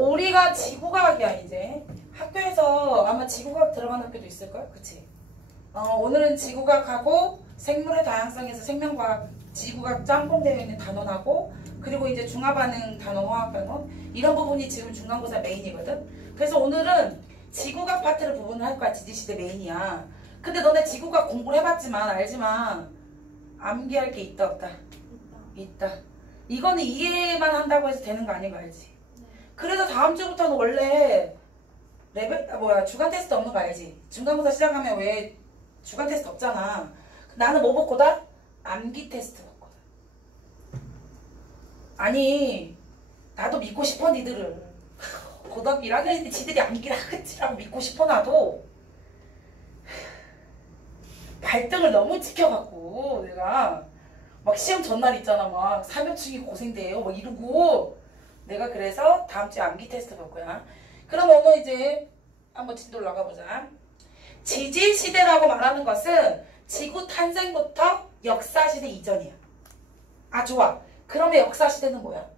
우리가 지구과학이야 이제. 학교에서 아마 지구과학 들어간 학교도 있을걸? 그치? 오늘은 지구과학하고 생물의 다양성에서 생명과학, 지구과학 짬뽕 되어 있는 단원하고 그리고 이제 중화반응 단원, 화학단원 이런 부분이 지금 중간고사 메인이거든. 그래서 오늘은 지구과학 파트를 부분을 할 거야. 지지시대 메인이야. 근데 너네 지구과학 공부를 해봤지만 알지만 암기할 게 있다 없다? 있다. 이거는 이해만 한다고 해서 되는 거 아닌 거 알지? 그래서 다음 주부터는 원래 주간 테스트 없는 거 알지? 중간고사 시작하면 왜 주간 테스트 없잖아. 나는 뭐 봤거든? 암기 테스트 봤거든. 아니 나도 믿고 싶어 니들을. 고등학교 1학년인데 지들이 암기를 하겠지라고 믿고 싶어 나도. 발등을 너무 지켜갖고 내가 막 시험 전날 있잖아 막 사면충이 고생돼요 막 이러고 내가 그래서 다음 주에 암기 테스트 볼 거야. 그럼 오늘 이제 한번 진도를 나가보자. 지질시대라고 말하는 것은 지구 탄생부터 역사시대 이전이야. 아 좋아. 그러면 역사시대는 뭐야?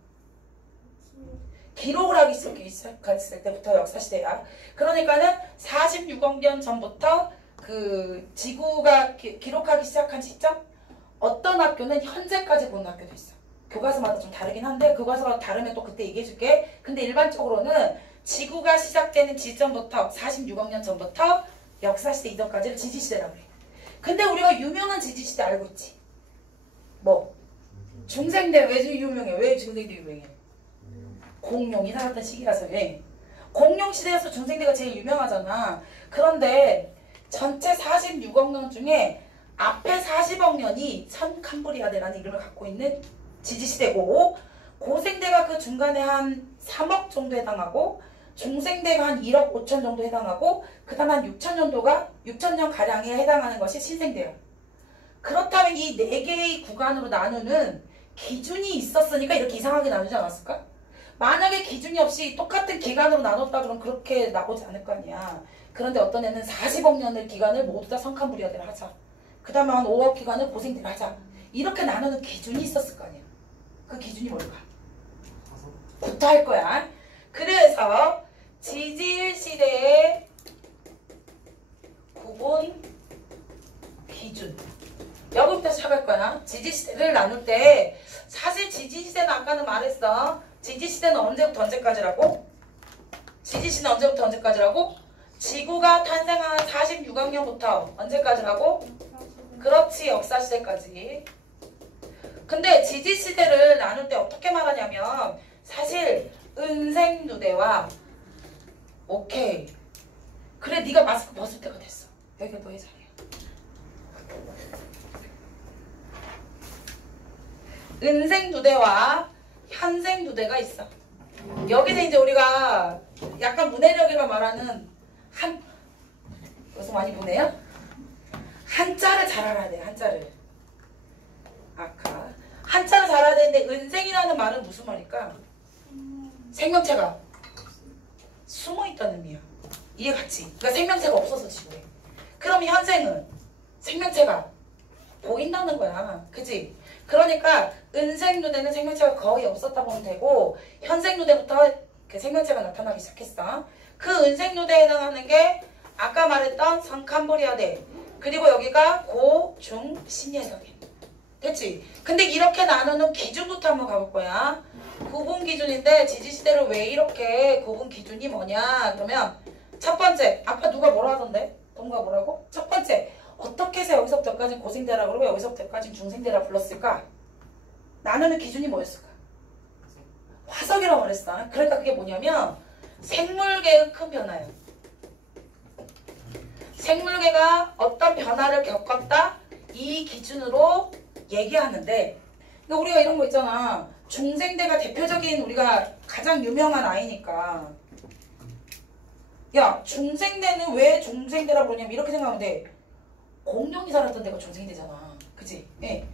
기록을 하기 시작했을 때부터 역사시대야. 그러니까는 46억 년 전부터 그 지구가 기록하기 시작한 시점? 어떤 학교는 현재까지 보는 학교도 있어. 교과서마다 좀 다르긴 한데 교과서가 다르면 또 그때 얘기해줄게. 근데 일반적으로는 지구가 시작되는 지점부터 46억 년 전부터 역사시대 이전까지를 지지시대라고 해. 근데 우리가 유명한 지지시대 알고 있지? 뭐? 중생대 왜 유명해? 왜 중생대 유명해? 공룡이 살았던 시기라서 해. 공룡시대에서 중생대가 제일 유명하잖아. 그런데 전체 46억 년 중에 앞에 40억 년이 선캄브리아대라는 이름을 갖고 있는 지지시대고 고생대가 그 중간에 한 3억 정도 해당하고 중생대가 한 1억 5천 정도 해당하고 그 다음 한 6천 년 가량에 해당하는 것이 신생대야. 그렇다면 이 4개의 구간으로 나누는 기준이 있었으니까 이렇게 이상하게 나누지 않았을까? 만약에 기준이 없이 똑같은 기간으로 나눴다 그러면 그렇게 나오지 않을 거 아니야. 그런데 어떤 애는 40억 년의 기간을 모두 다 선캄브리아대를 하자. 그 다음에 한 5억 기간을 고생대를 하자. 이렇게 나누는 기준이 있었을 거 아니야. 그 기준이 뭘까? 부터 할 거야. 그래서 지질시대의 구분 기준. 여기부터 시작할 거야. 지질시대를 나눌 때 사실 지질시대는 아까는 말했어. 지질시대는 언제부터 언제까지라고? 지질시대는 언제부터 언제까지라고? 지구가 탄생한 46억 년부터 언제까지라고? 그렇지, 역사시대까지. 근데 지지시대를 나눌 때 어떻게 말하냐면 사실 은생누대와 오케이 그래 네가 마스크 벗을 때가 됐어. 여기가 너의 자리야. 은생누대와 현생누대가 있어. 여기서 이제 우리가 약간 문해력이라 말하는 여기서 많이 보네요? 한자를 잘 알아야 돼. 한자를. 아까 한자를 잘 알아야 되는데 은생이라는 말은 무슨 말일까? 생명체가 숨어있다는 의미야. 이해 갔지? 그러니까 생명체가 없어서 지구에. 그럼 현생은 생명체가 보인다는 거야. 그치? 그러니까 은생누대는 생명체가 거의 없었다 보면 되고 현생누대부터 그 생명체가 나타나기 시작했어. 그 은생누대에 해당하는 게 아까 말했던 선캄브리아대 그리고 여기가 고, 중, 신에 해당해. 됐지? 근데 이렇게 나누는 기준부터 한번 가볼 거야. 구분 기준인데 지지시대를 왜 이렇게 구분 기준이 뭐냐 그러면 첫 번째 아까 누가 뭐라 하던데? 동가 뭐라고? 첫 번째 어떻게 해서 여기서부터 여기까지는 고생대라 그러고 여기서부터 여기까지는 중생대라 불렀을까? 나누는 기준이 뭐였을까? 화석이라고 말했어. 그러니까 그게 뭐냐면 생물계의 큰 변화예요. 생물계가 어떤 변화를 겪었다 이 기준으로 얘기하는데 그러니까 우리가 이런 거 있잖아. 중생대가 대표적인 우리가 가장 유명한 아이니까 야 중생대는 왜 중생대라고 그러냐면 이렇게 생각하면 돼. 공룡이 살았던 데가 중생대잖아. 그치? 예.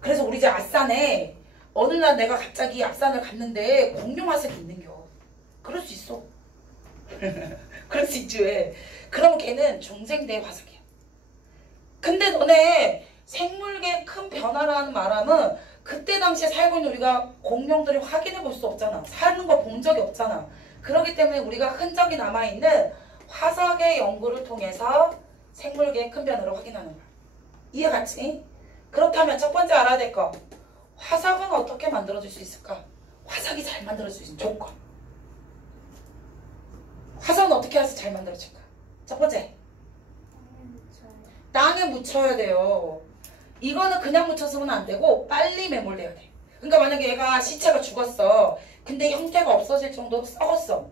그래서 우리 집 앞산에 어느 날 내가 갑자기 앞산을 갔는데 공룡 화석이 있는겨. 그럴 수 있어. 그럴 수 있지 왜. 그러면 걔는 중생대 화석이야. 근데 너네 생물계 큰 변화라는 말하면 그때 당시에 살고 있는 우리가 공룡들을 확인해 볼 수 없잖아. 사는 거 본 적이 없잖아. 그렇기 때문에 우리가 흔적이 남아있는 화석의 연구를 통해서 생물계의 큰 변화를 확인하는 거야. 이해갔지? 그렇다면 첫 번째 알아야 될 거. 화석은 어떻게 만들어질 수 있을까? 화석이 잘 만들어질 수 있는 조건. 화석은 어떻게 해서 잘 만들어질까? 첫 번째. 땅에 묻혀야 돼요. 이거는 그냥 묻혔으면 안 되고 빨리 매몰돼야 돼. 그러니까 만약에 얘가 시체가 죽었어. 근데 형태가 없어질 정도로 썩었어.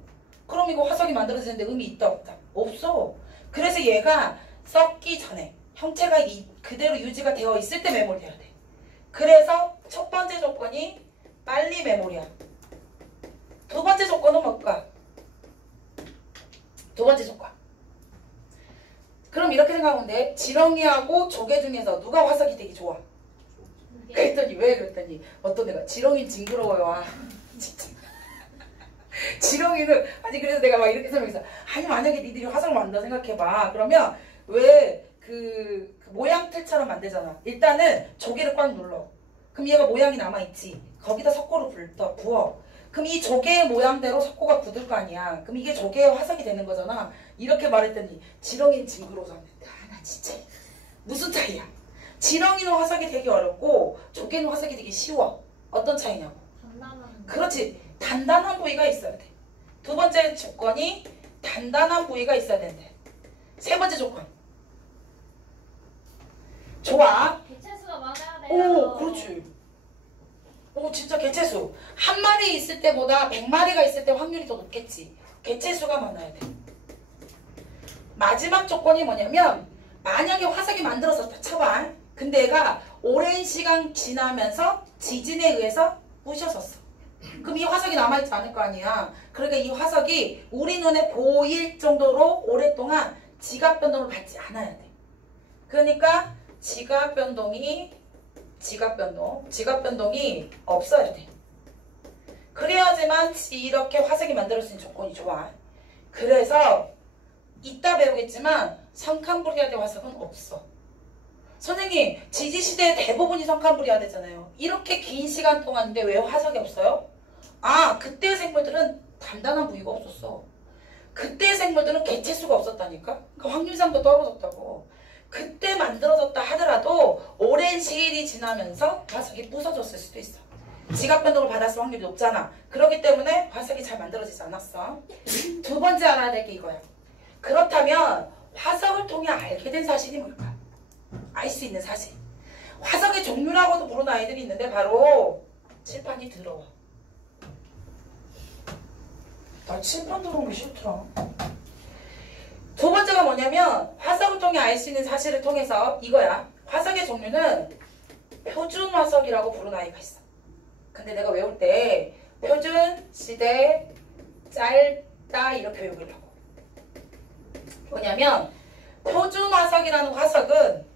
그럼 이거 화석이 만들어지는데 의미 있다 없다? 없어. 그래서 얘가 썩기 전에 형체가 그대로 유지가 되어 있을 때 매몰돼야 돼. 그래서 첫 번째 조건이 빨리 매몰이야. 두 번째 조건은 뭘까? 두 번째 조건. 그럼 이렇게 생각하면 돼. 지렁이하고 조개 중에서 누가 화석이 되기 좋아? 그랬더니 왜 그랬더니 어떤 애가 지렁이는 징그러워요. 아, 진짜. 지렁이는 아니 그래서 내가 막 이렇게 설명했어. 아니 만약에 니들이 화석을 만든다 생각해봐. 그러면 왜 그 모양틀처럼 만들잖아. 일단은 조개를 꽉 눌러. 그럼 얘가 모양이 남아있지. 거기다 석고를 부어. 그럼 이 조개의 모양대로 석고가 굳을 거 아니야. 그럼 이게 조개의 화석이 되는 거잖아. 이렇게 말했더니 지렁이는 징그러워서 안 된다. 아, 나 진짜 무슨 차이야? 지렁이는 화석이 되기 어렵고 조개는 화석이 되기 쉬워. 어떤 차이냐고. 그렇지. 단단한 부위가 있어야 돼. 두 번째 조건이 단단한 부위가 있어야 된대. 세 번째 조건. 좋아. 개체수가 많아야 돼요. 오, 그렇지. 오, 진짜 개체수. 한 마리 있을 때보다 100마리가 있을 때 확률이 더 높겠지. 개체수가 많아야 돼. 마지막 조건이 뭐냐면 만약에 화석이 만들어졌다 쳐봐. 근데 얘가 오랜 시간 지나면서 지진에 의해서 부셔졌어. 그럼 이 화석이 남아있지 않을 거 아니야. 그러니까 이 화석이 우리 눈에 보일 정도로 오랫동안 지각 변동을 받지 않아야 돼. 그러니까 지각 변동이 없어야 돼. 그래야지만 이렇게 화석이 만들어질 수 있는 조건이 좋아. 그래서 이따 배우겠지만 성칸브리아대 화석은 없어. 선생님, 지지시대에 대부분이 성칸브리아대잖아요. 이렇게 긴 시간 동안인데 왜 화석이 없어요? 아, 그때의 생물들은 단단한 부위가 없었어. 그때의 생물들은 개체수가 없었다니까? 그 확률상도 떨어졌다고. 그때 만들어졌다 하더라도 오랜 시일이 지나면서 화석이 부서졌을 수도 있어. 지각 변동을 받았을 확률이 높잖아. 그렇기 때문에 화석이 잘 만들어지지 않았어. 두 번째 알아야 될 게 이거야. 그렇다면 화석을 통해 알게 된 사실이 뭘까? 알 수 있는 사실. 화석의 종류라고도 부르는 아이들이 있는데 바로 칠판이 더러워. 나 칠판 들어오는 게 싫더라. 두 번째가 뭐냐면 화석을 통해 알 수 있는 사실을 통해서 이거야. 화석의 종류는 표준 화석이라고 부르는 아이가 있어. 근데 내가 외울 때 표준, 시대, 짧다 이렇게 외우려고. 뭐냐면 표준 화석이라는 화석은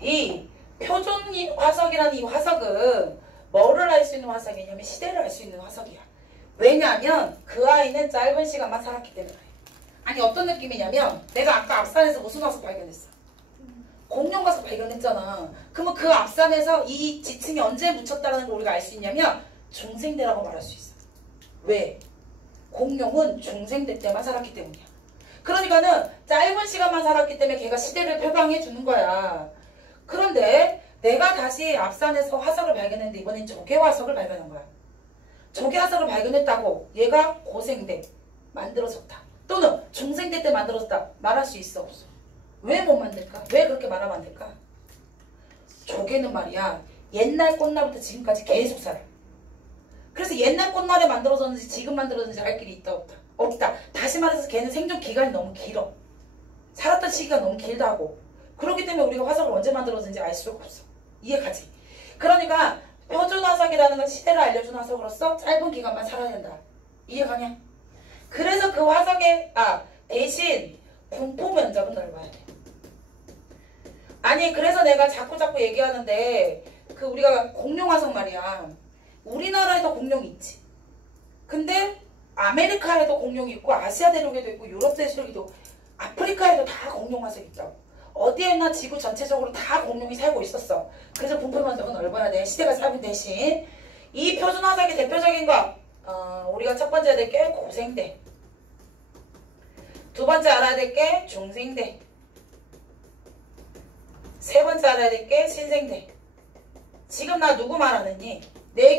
이 표준 화석이라는 이 화석은 뭐를 알 수 있는 화석이냐면 시대를 알 수 있는 화석이야. 왜냐하면 그 아이는 짧은 시간만 살았기 때문에. 아니 어떤 느낌이냐면 내가 아까 앞산에서 무슨 화석 발견했어? 공룡 화석 발견했잖아. 그러면 그 앞산에서 이 지층이 언제 묻혔다는 걸 우리가 알 수 있냐면 중생대라고 말할 수 있어. 왜? 공룡은 중생대 때만 살았기 때문이야. 그러니까는 짧은 시간만 살았기 때문에 걔가 시대를 표방해 주는 거야. 그런데 내가 다시 앞산에서 화석을 발견했는데 이번엔 조개 화석을 발견한 거야. 조개 화석을 발견했다고 얘가 고생대 만들어졌다 또는 중생대 때 만들어졌다 말할 수 있어 없어? 왜 못 만들까? 왜 그렇게 말하면 안 될까? 조개는 말이야 옛날 꽃날부터 지금까지 계속 살아. 그래서 옛날 꽃날에 만들어졌는지 지금 만들어졌는지 알 길이 있다 없다? 없다. 다시 말해서 걔는 생존 기간이 너무 길어. 살았던 시기가 너무 길다고. 그렇기 때문에 우리가 화석을 언제 만들어졌는지 알 수가 없어. 이해가지? 그러니까 표준 화석이라는 건 시대를 알려준 화석으로서 짧은 기간만 살아야 된다. 이해가냐? 그래서 그 화석의 대신 분포 면적은 넓어야 돼. 아니 그래서 내가 자꾸 얘기하는데 그 우리가 공룡 화석 말이야. 우리나라에도 공룡이 있지. 근데 아메리카에도 공룡이 있고 아시아 대륙에도 있고 유럽 대륙에도 아프리카에도 다 공룡 화석이 있다고. 어디에나 지구 전체적으로 다 공룡이 살고 있었어. 그래서 분포 면적은 넓어야 돼. 시대가 짧은 대신 이 표준 화석의 대표적인 거 우리가 첫 번째 알아야 될 게 고생대, 두 번째 알아야 될 게 중생대, 세 번째 알아야 될 게 신생대. 지금 나 누구 말하느니? 네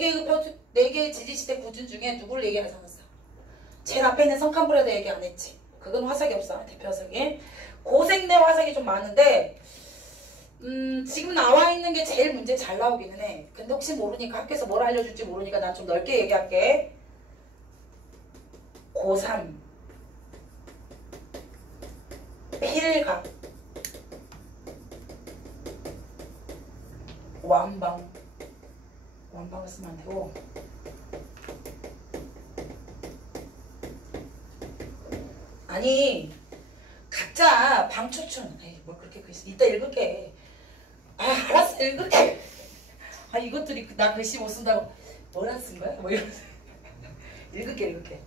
개의 지지시대 구준 중에 누구를 얘기하지 않았어? 제일 앞에 있는 성칸불에도 얘기 안 했지. 그건 화석이 없어. 대표 화석이. 고생대 화석이 좀 많은데 지금 나와 있는 게 제일 문제 잘 나오기는 해. 근데 혹시 모르니까 학교에서 뭘 알려줄지 모르니까 난 좀 넓게 얘기할게. 고3 필각 완방을 쓰면 안 되고 아니 각자 방초춘 뭐 그렇게 글씨 이따 읽을게. 알았어 읽을게. 이것들이 나 글씨 못 쓴다고 뭐라 쓴 거야? 뭐 이러면서 읽을게.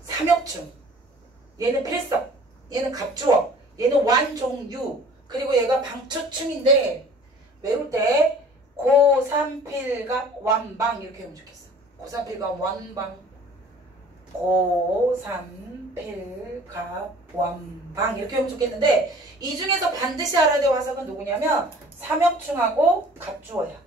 삼역충 얘는 필석, 얘는 갑주어, 얘는 완종유, 그리고 얘가 방초충인데 외울 때 고삼필갑 완방 이렇게 하면 좋겠어. 고삼필갑 완방, 고삼필갑 완방 이렇게 하면 좋겠는데 이 중에서 반드시 알아야 될 화석은 누구냐면 삼역충하고 갑주어야.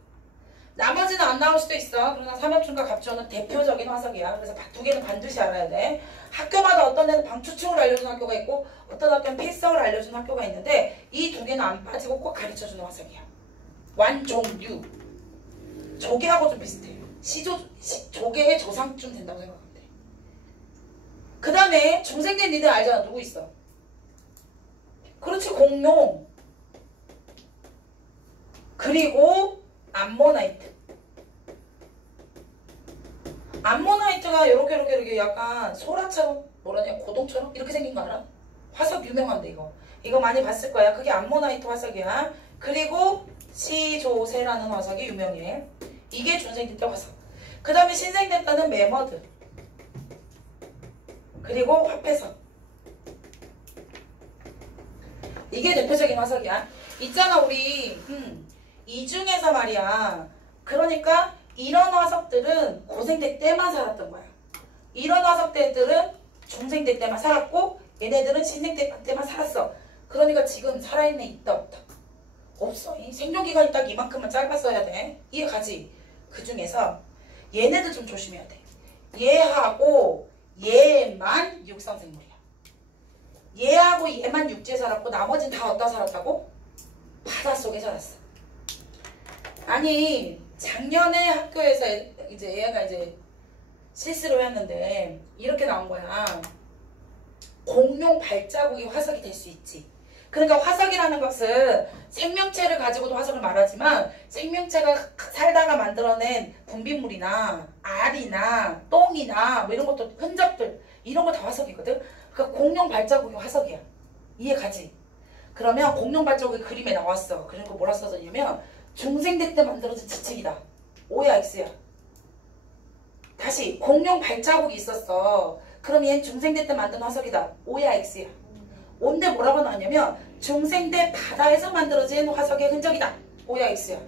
나머지는 안 나올 수도 있어. 그러나 삼역충과 갑주어는 대표적인 화석이야. 그래서 두 개는 반드시 알아야 돼. 학교마다 어떤 데는 방추충을 알려주는 학교가 있고 어떤 학교는 필석을 알려주는 학교가 있는데 이 두 개는 안 빠지고 꼭 가르쳐주는 화석이야. 완종류. 조개하고 좀 비슷해. 조개의 조상쯤 된다고 생각하면 돼. 그 다음에 중생대 니들 알잖아. 누구 있어? 그렇지, 공룡. 그리고 암모나이트. 암모나이트가 이렇게 약간 소라처럼 뭐라냐 고동처럼 이렇게 생긴 거 알아? 화석 유명한데 이거 많이 봤을 거야. 그게 암모나이트 화석이야. 그리고 시조세라는 화석이 유명해. 이게 중생대 때 화석. 그 다음에 신생대 때는 메머드, 그리고 화폐석. 이게 대표적인 화석이야. 있잖아 우리 이 중에서 말이야. 그러니까 이런 화석들은 고생대 때만 살았던 거야. 이런 화석들은 중생대 때만 살았고 얘네들은 신생대 때만 살았어. 그러니까 지금 살아있는 있다 없다? 없어. 이 생존기간이 딱 이만큼만 짧았어야 돼. 이해가지? 그 중에서 얘네들 좀 조심해야 돼. 얘하고 얘만 육상생물이야. 얘하고 얘만 육지에 살았고 나머지는 다 어디다 살았다고? 바닷속에 살았어. 아니 작년에 학교에서 이제 얘가 이제 실습을 했는데 이렇게 나온 거야. 공룡 발자국이 화석이 될 수 있지. 그러니까 화석이라는 것은 생명체를 가지고도 화석을 말하지만 생명체가 살다가 만들어낸 분비물이나 알이나 똥이나 뭐 이런 것도 흔적들 이런 거 다 화석이거든. 그러니까 공룡 발자국이 화석이야. 이해가지? 그러면 공룡 발자국이 그림에 나왔어. 그러니까 뭐라 써졌냐면 중생대 때 만들어진 지층이다. O야 X야? 다시 공룡 발자국이 있었어. 그럼 얘는 중생대 때 만든 화석이다. O야 X야? O인데 뭐라고 나왔냐면 중생대 바다에서 만들어진 화석의 흔적이다. O야 X야?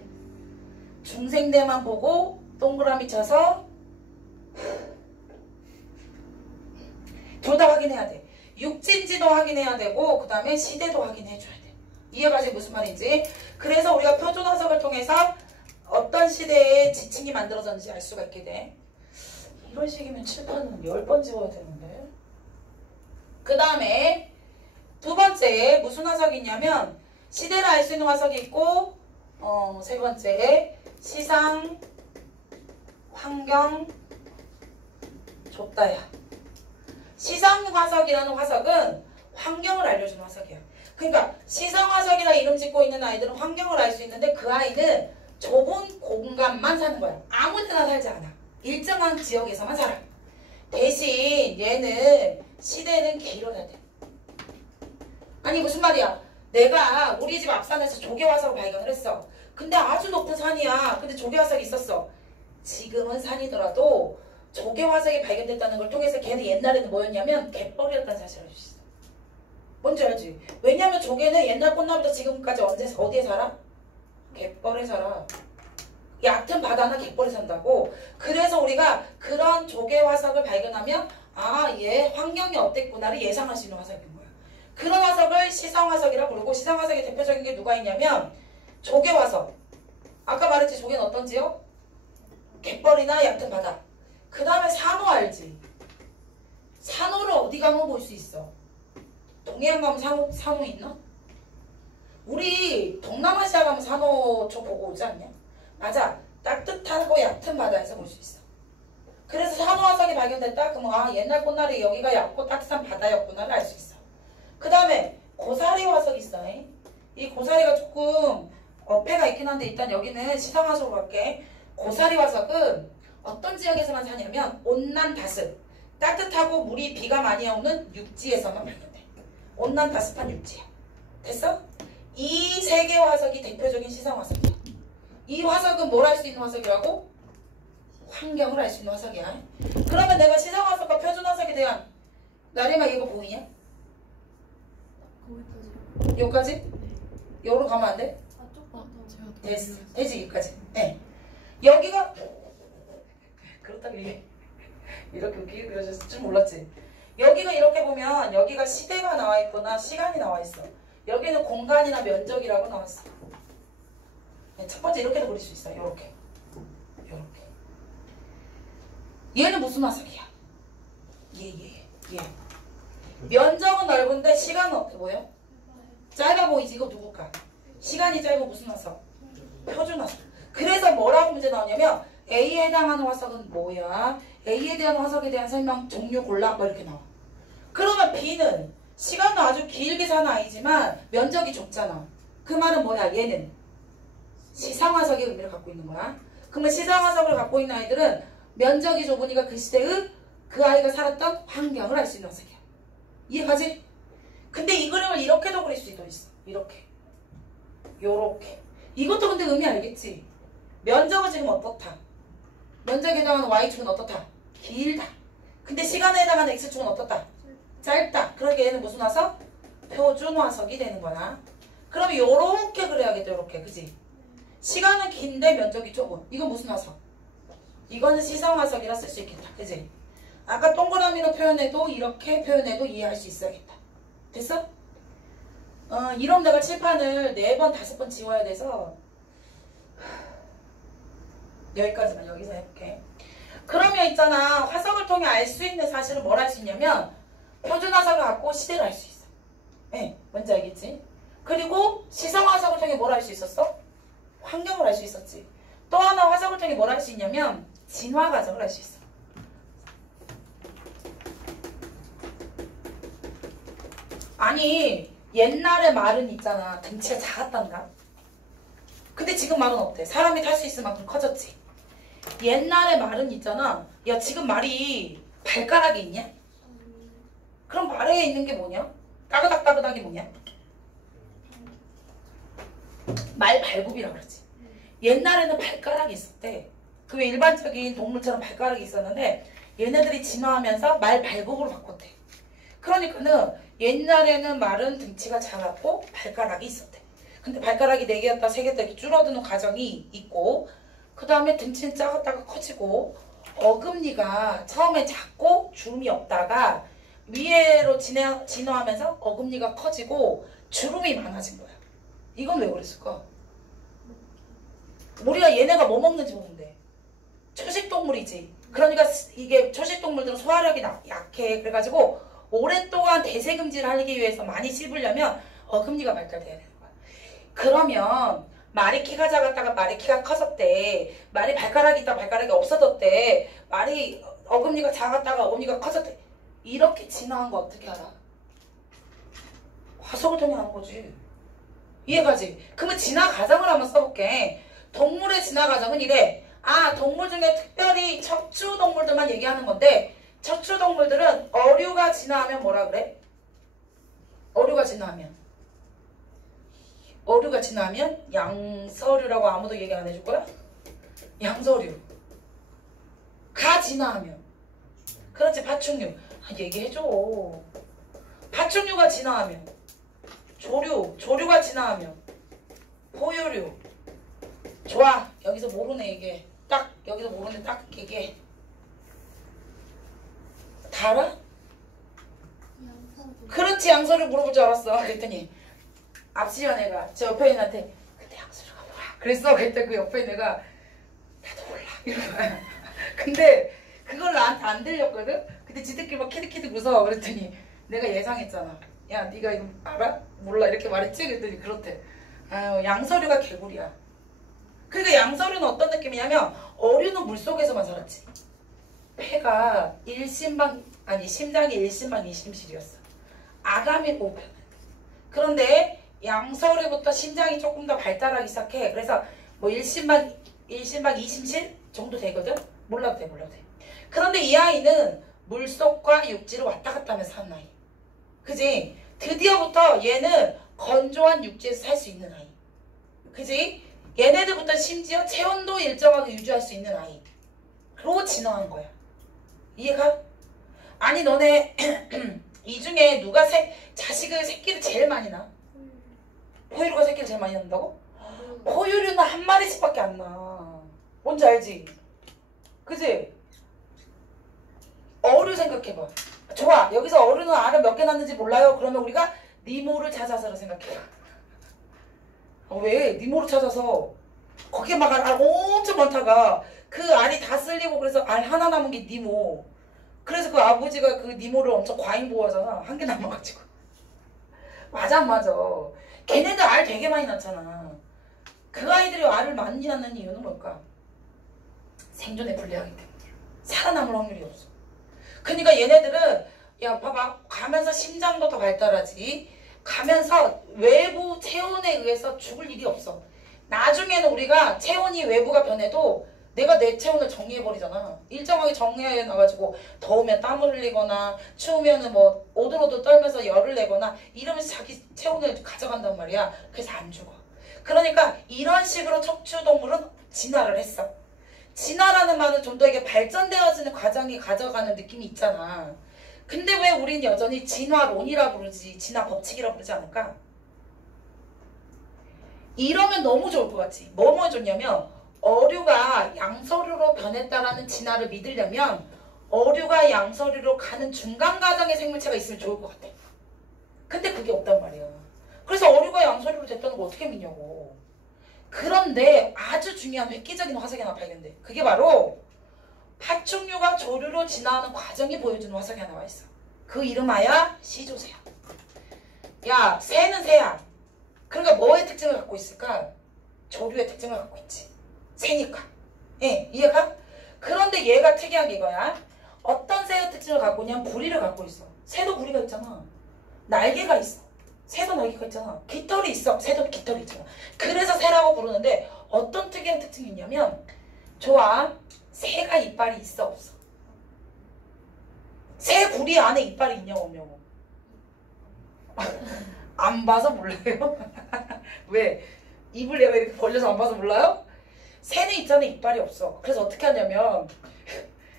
중생대만 보고 동그라미 쳐서 둘 다 확인해야 돼. 육지인지도 확인해야 되고 그 다음에 시대도 확인해줘야 돼. 이해가지 무슨 말인지. 그래서 우리가 표준 화석을 통해서 어떤 시대에 지층이 만들어졌는지 알 수가 있게 돼. 이런 식이면 칠판은 10번 지워야 되는데. 그 다음에 두 번째 무슨 화석이 있냐면 시대를 알 수 있는 화석이 있고 세 번째 시상 환경 좁다야. 시상 화석이라는 화석은 환경을 알려주는 화석이야. 그러니까 시상 화석이라 이름 짓고 있는 아이들은 환경을 알 수 있는데 그 아이는 좁은 공간만 사는 거야. 아무 데나 살지 않아. 일정한 지역에서만 살아. 대신 얘는 시대는 길어야 돼. 아니 무슨 말이야. 내가 우리 집 앞산에서 조개 화석을 발견을 했어. 근데 아주 높은 산이야. 근데 조개 화석이 있었어. 지금은 산이더라도 조개 화석이 발견됐다는 걸 통해서 걔는 옛날에는 뭐였냐면 갯벌이었다는 사실을 알 수 있어. 뭔지 알지? 왜냐면 조개는 옛날 꽃나무부터 지금까지 어디에 살아? 갯벌에 살아. 얕은 바다나 갯벌에 산다고. 그래서 우리가 그런 조개 화석을 발견하면 아, 얘 환경이 어땠구나를 예상할 수 있는 화석인 거야. 그런 화석을 시성화석이라고 부르고 시성화석의 대표적인 게 누가 있냐면 조개 화석. 아까 말했지 조개는 어떤지요? 갯벌이나 얕은 바다. 그 다음에 산호 알지? 산호를 어디 가면 볼 수 있어? 동해안 가면 산호 있나? 우리 동남아시아 가면 산호 저 보고 오지 않냐? 맞아. 따뜻하고 얕은 바다에서 볼 수 있어. 그래서 산호 화석이 발견됐다? 그러면 아 옛날 꽃날이 여기가 얕고 따뜻한 바다였구나를 알 수 있어. 그 다음에 고사리 화석이 있어. 이 고사리가 조금 어폐가 있긴 한데 일단 여기는 시상화석으로 갈게. 고사리 화석은 어떤 지역에서만 사냐면 온난 다습, 따뜻하고 물이 비가 많이 오는 육지에서만 발견돼. 온난 다습한 육지야. 됐어? 이 세 개의 화석이 대표적인 시상화석이야. 이 화석은 뭘 알 수 있는 화석이라고? 환경을 알 수 있는 화석이야. 그러면 내가 시상화석과 표준화석에 대한 나리마 이거 보이냐? 거기까지요? 여기까지? 네. 여기로 가면 안 돼? 아, 조금 더. 됐어. 되지 여기까지. 네. 여기가 그렇다고 이렇게 웃기게 그려졌을 줄 몰랐지. 여기가 이렇게 보면 여기가 시대가 나와 있거나 시간이 나와 있어. 여기는 공간이나 면적이라고 나왔어. 첫 번째 이렇게도 그릴 수 있어. 이렇게. 얘는 무슨 화석이야? 얘. 면적은 넓은데 시간은 어떻게 보여? 짧아 보이지? 이거 누굴까? 시간이 짧은 무슨 화석? 표준 화석. 그래서 뭐라고 문제 나오냐면 A에 해당하는 화석은 뭐야? A에 대한 화석에 대한 설명 종류 골라 뭐 이렇게 나와. 그러면 B는 시간은 아주 길게 사는 아이지만 면적이 좁잖아. 그 말은 뭐야? 얘는 시상화석의 의미를 갖고 있는 거야. 그러면 시상화석을 갖고 있는 아이들은 면적이 좁으니까 그 시대의 그 아이가 살았던 환경을 알 수 있는 화석이야. 이해가지? 근데 이 그림을 이렇게도 그릴 수도 있어. 이렇게. 요렇게. 이것도 근데 의미 알겠지? 면적은 지금 어떻다? 면적에 해당하는 Y축은 어떻다? 길다. 근데 시간에 해당하는 X축은 어떻다? 짧다. 그러니까 얘는 무슨 화석? 표준 화석이 되는 거야. 그러면 요렇게 그려야겠다. 요렇게. 그지? 시간은 긴데 면적이 좁은. 이건 무슨 화석? 이거는 시성화석이라 쓸 수 있겠다. 그지? 아까 동그라미로 표현해도 이렇게 표현해도 이해할 수 있어야겠다. 됐어? 이런 내가 칠판을 4번, 5번 지워야 돼서 여기까지만 여기서 해볼게. 그러면 있잖아. 화석을 통해 알 수 있는 사실은 뭘 할 수 있냐면 표준 화석을 갖고 시대를 알 수 있어. 네, 뭔지 알겠지? 그리고 시성화석을 통해 뭘 알 수 있었어? 환경을 알 수 있었지. 또 하나 화석을 통해 뭘 할 수 있냐면 진화 과정을 알 수 있어. 아니 옛날에 말은 있잖아. 등치가 작았단가? 근데 지금 말은 어때? 사람이 탈 수 있을 만큼 커졌지. 옛날에 말은 있잖아. 야 지금 말이 발가락이 있냐? 그럼 말에 있는 게 뭐냐? 따그닥따그닥이 뭐냐? 말 발굽이라고 그러지. 옛날에는 발가락이 있었대. 그 왜 일반적인 동물처럼 발가락이 있었는데 얘네들이 진화하면서 말 발굽으로 바꿨대. 그러니까는 옛날에는 말은 등치가 작았고 발가락이 있었대. 근데 발가락이 4개였다 3개였다 이렇게 줄어드는 과정이 있고 그 다음에 등치는 작았다가 커지고 어금니가 처음에 작고 주름이 없다가 위로 진화하면서 어금니가 커지고 주름이 많아진 거야. 이건 왜 그랬을까? 우리가 얘네가 뭐 먹는지 보면 돼. 초식동물이지. 그러니까 이게 초식동물들은 소화력이 약해. 그래가지고 오랫동안 대세금지를 하기 위해서 많이 씹으려면 어금니가 발달돼야 되는 거야. 그러면 말이 키가 작았다가 말이 키가 컸었대. 말이 발가락이 있다 발가락이 없어졌대. 말이 어금니가 작았다가 어금니가 커졌대. 이렇게 진화한 거 어떻게 알아? 화석을 통해 아는 거지. 이해가지? 그러면 진화 과정을 한번 써볼게. 동물의 진화 과정은 이래. 아, 동물 중에 특별히 척추 동물들만 얘기하는 건데 척추 동물들은 어류가 진화하면 뭐라 그래? 어류가 진화하면 양서류라고 아무도 얘기 안 해줄 거야? 양서류. 가 진화하면 그렇지 파충류. 아, 얘기해줘. 파충류가 진화하면 조류가 진화하면 포유류. 좋아. 여기서 모르네 이게. 딱 여기서 모르네 딱 이게. 다 알아? 그렇지. 양서류 물어볼 줄 알았어. 그랬더니 앞시간 애가 저 옆에 있는 애한테 근데 양서류가 뭐야? 그랬어. 그랬더니 그 옆에 있는 애가 나도 몰라 이러는 거야. 근데 그걸 나한테 안 들렸거든? 근데 지들끼리 막 키득키득 웃어. 그랬더니 내가 예상했잖아. 야 네가 이거 알아? 몰라 이렇게 말했지? 그랬더니 그렇대. 아유 양서류가 개구리야. 그러니까 양서류는 어떤 느낌이냐면 어류는 물속에서만 살았지. 폐가 심장이 1심방 2심실이었어. 아가미 5편. 그런데 양서류부터 심장이 조금 더 발달하기 시작해. 그래서 뭐 1심방 2심실 정도 되거든? 몰라도 돼. 그런데 이 아이는 물속과 육지를 왔다 갔다 하면서 사는 아이. 그지? 드디어부터 얘는 건조한 육지에서 살 수 있는 아이. 그지? 얘네들부터 심지어 체온도 일정하게 유지할 수 있는 아이. 그러고 진화한 거야. 이해가? 아니 너네 이 중에 누가 새끼를 제일 많이 낳아? 포유류가 새끼를 제일 많이 낳는다고? 포유류는 한 마리씩밖에 안 낳아. 뭔지 알지? 그지? 어류 생각해봐. 좋아. 여기서 어류는 알을 몇 개 낳는지 몰라요. 그러면 우리가 니모를 찾아서라 생각해봐. 왜? 니모를 찾아서 거기에 막 알 엄청 많다가 그 알이 다 쓸리고 그래서 알 하나 남은 게 니모. 그래서 그 아버지가 그 니모를 엄청 과잉 보호하잖아. 한 개 남아가지고. 맞아 안 맞아. 걔네들 알 되게 많이 낳잖아. 그 아이들이 알을 많이 낳는 이유는 뭘까? 생존에 불리하기 때문에. 살아남을 확률이 없어. 그러니까 얘네들은 야 봐봐 가면서 심장도 더 발달하지. 가면서 외부 체온에 의해서 죽을 일이 없어. 나중에는 우리가 체온이 외부가 변해도 내가 내 체온을 정리해버리잖아. 일정하게 정리해놔가지고 더우면 땀을 흘리거나 추우면 뭐 오들오들 떨면서 열을 내거나 이러면서 자기 체온을 가져간단 말이야. 그래서 안 죽어. 그러니까 이런 식으로 척추동물은 진화를 했어. 진화라는 말은 좀 더 이게 발전되어지는 과정이 가져가는 느낌이 있잖아. 근데 왜 우린 여전히 진화론이라 부르지 진화 법칙이라 부르지 않을까? 이러면 너무 좋을 것 같지. 뭐뭐 좋냐면 어류가 양서류로 변했다라는 진화를 믿으려면 어류가 양서류로 가는 중간 과정의 생물체가 있으면 좋을 것 같아. 근데 그게 없단 말이야. 그래서 어류가 양서류로 됐다는 거 어떻게 믿냐고. 그런데 아주 중요한 획기적인 화석이 하나 발견돼. 그게 바로 파충류가 조류로 진화하는 과정이 보여주는 화석이 하나 와 있어. 그 이름하여 시조새야. 야, 새는 새야. 그러니까 뭐의 특징을 갖고 있을까? 조류의 특징을 갖고 있지. 새니까. 예, 이해가? 그런데 얘가 특이한 게 이거야. 어떤 새의 특징을 갖고 있냐면 부리를 갖고 있어. 새도 부리가 있잖아. 날개가 있어. 새도 날개가 있잖아. 깃털이 있어. 새도 깃털이 있잖아. 그래서 새라고 부르는데 어떤 특이한 특징이 있냐면 좋아. 새가 이빨이 있어 없어? 새 부리 안에 이빨이 있냐고 없냐고. 안 봐서 몰라요? 왜? 입을 내가 이렇게 벌려서 안 봐서 몰라요? 새는 있잖아 이빨이 없어. 그래서 어떻게 하냐면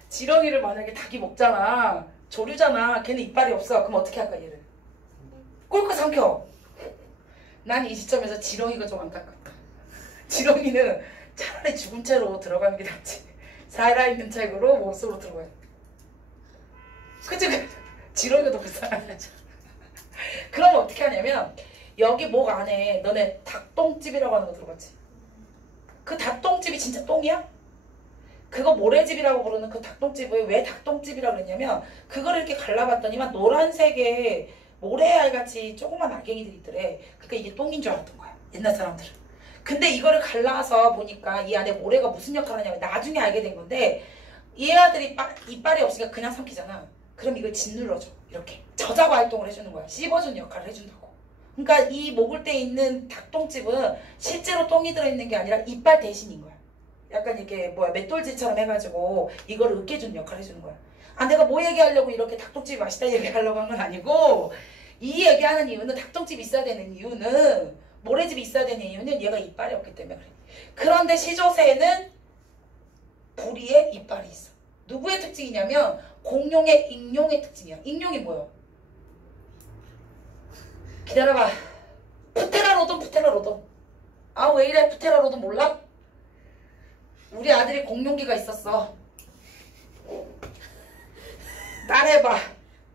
지렁이를 만약에 닭이 먹잖아. 조류잖아. 걔는 이빨이 없어. 그럼 어떻게 할까 얘를? 꼴깍 삼켜. 난 이 시점에서 지렁이가 좀 안타깝다. 지렁이는 차라리 죽은 채로 들어가는 게 낫지. 살아있는 책으로 몸속으로 들어가야 돼. 그치? 지렁이가 더 불쌍하지. 그럼 어떻게 하냐면 여기 목 안에 너네 닭똥집이라고 하는 거 들어봤지? 그 닭똥집이 진짜 똥이야? 그거 모래집이라고 부르는 그 닭똥집을 왜 닭똥집이라고 그랬냐면 그거를 이렇게 갈라봤더니만 노란색의 모래알같이 조그만 알갱이들이 있더래. 그러니까 이게 똥인 줄 알았던 거야. 옛날 사람들은. 근데 이거를 갈라서 보니까 이 안에 모래가 무슨 역할을 하냐면 나중에 알게 된 건데 이 애들이 이빨이 없으니까 그냥 삼키잖아. 그럼 이걸 짓눌러줘. 이렇게 저자고 활동을 해주는 거야. 씹어주는 역할을 해준다고. 그러니까 이 목을 때 있는 닭똥집은 실제로 똥이 들어있는 게 아니라 이빨 대신인 거야. 약간 이렇게 뭐야 맷돌질처럼 해가지고 이걸 으깨주는 역할을 해주는 거야. 아 내가 뭐 얘기하려고 이렇게 닭똥집이 맛있다 얘기하려고 한 건 아니고 이 얘기하는 이유는 닭똥집이 있어야 되는 이유는 모래집이 있어야 되는 이유는 얘가 이빨이 없기 때문에 그래. 그런데 시조새는 부리에 이빨이 있어. 누구의 특징이냐면 공룡의 익룡의 특징이야. 익룡이 뭐야? 기다려봐. 프테라로돈. 아 왜 이래? 프테라로돈 몰라? 우리 아들이 공룡기가 있었어. 따라해봐.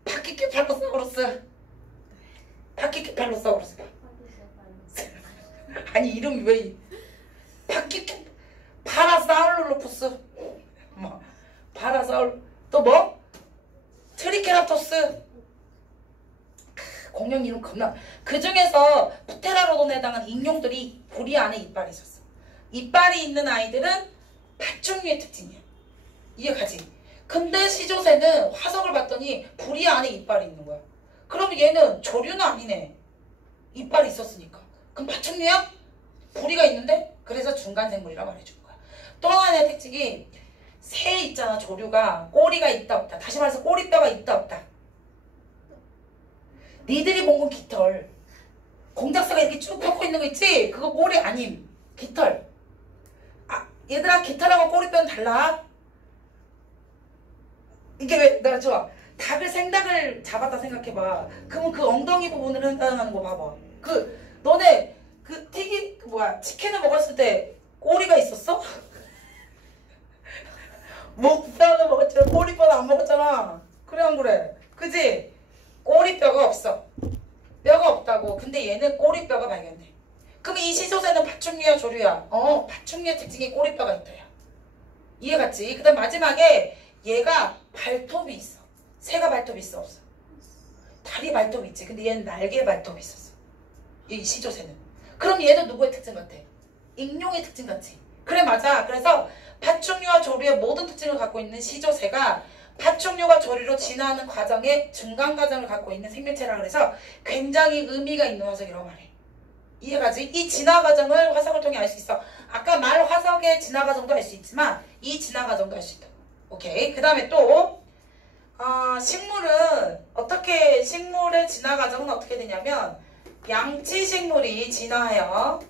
바퀴케팔로사우루스. 바퀴케팔로사우루스. 아니 이름이 왜 바퀴케 파라사우루로푸스. 뭐 파라사울 또 뭐? 트리케라토스. 공룡 이름 겁나. 그 중에서 프테라노돈에 해당하는 익룡들이 부리 안에 이빨이 있었어. 이빨이 있는 아이들은 파충류의 특징이야. 이해가지? 근데 시조새는 화석을 봤더니 부리 안에 이빨이 있는 거야. 그럼 얘는 조류는 아니네. 이빨이 있었으니까. 그럼 파충류야? 부리가 있는데? 그래서 중간생물이라 말해주는 거야. 또 하나의 특징이 새 있잖아. 조류가 꼬리가 있다 없다. 다시 말해서 꼬리뼈가 있다 없다. 니들이 본 건 깃털. 공작새가 이렇게 쭉 펴고 있는 거 있지? 그거 꼬리 아님. 깃털. 아, 얘들아 깃털하고 꼬리뼈는 달라. 이게 왜 내가 좋아. 닭을 생닭을 잡았다 생각해봐. 그러면 그 엉덩이 부분을 해당하는 거 봐봐. 그 너네 그 튀기 뭐야 치킨을 먹었을 때 꼬리가 있었어? 목뼈는 먹었지만 꼬리뼈는 안 먹었잖아. 그래 안 그래? 그지? 꼬리뼈가 없어. 뼈가 없다고. 근데 얘는 꼬리뼈가 발견돼. 그럼 이 시조새는 파충류야 조류야? 파충류의 특징이 꼬리뼈가 있다야. 이해갔지? 그 다음 마지막에 얘가 발톱이 있어. 새가 발톱이 있어 없어? 다리 발톱이 있지. 근데 얘는 날개 발톱이 있었어. 이 시조새는. 그럼 얘도 누구의 특징 같아? 익룡의 특징 같지? 그래 맞아. 그래서 파충류와 조류의 모든 특징을 갖고 있는 시조새가 파충류가 조류로 진화하는 과정의 중간 과정을 갖고 있는 생명체라 그래서 굉장히 의미가 있는 화석이라고 말해. 이해가지? 이 진화 과정을 화석을 통해 알 수 있어. 아까 말 화석의 진화 과정도 알 수 있지만 이 진화 과정도 알 수 있다. 오케이. 그 다음에 또 식물은 어떻게 식물의 진화 과정은 어떻게 되냐면 양치식물이 진화하여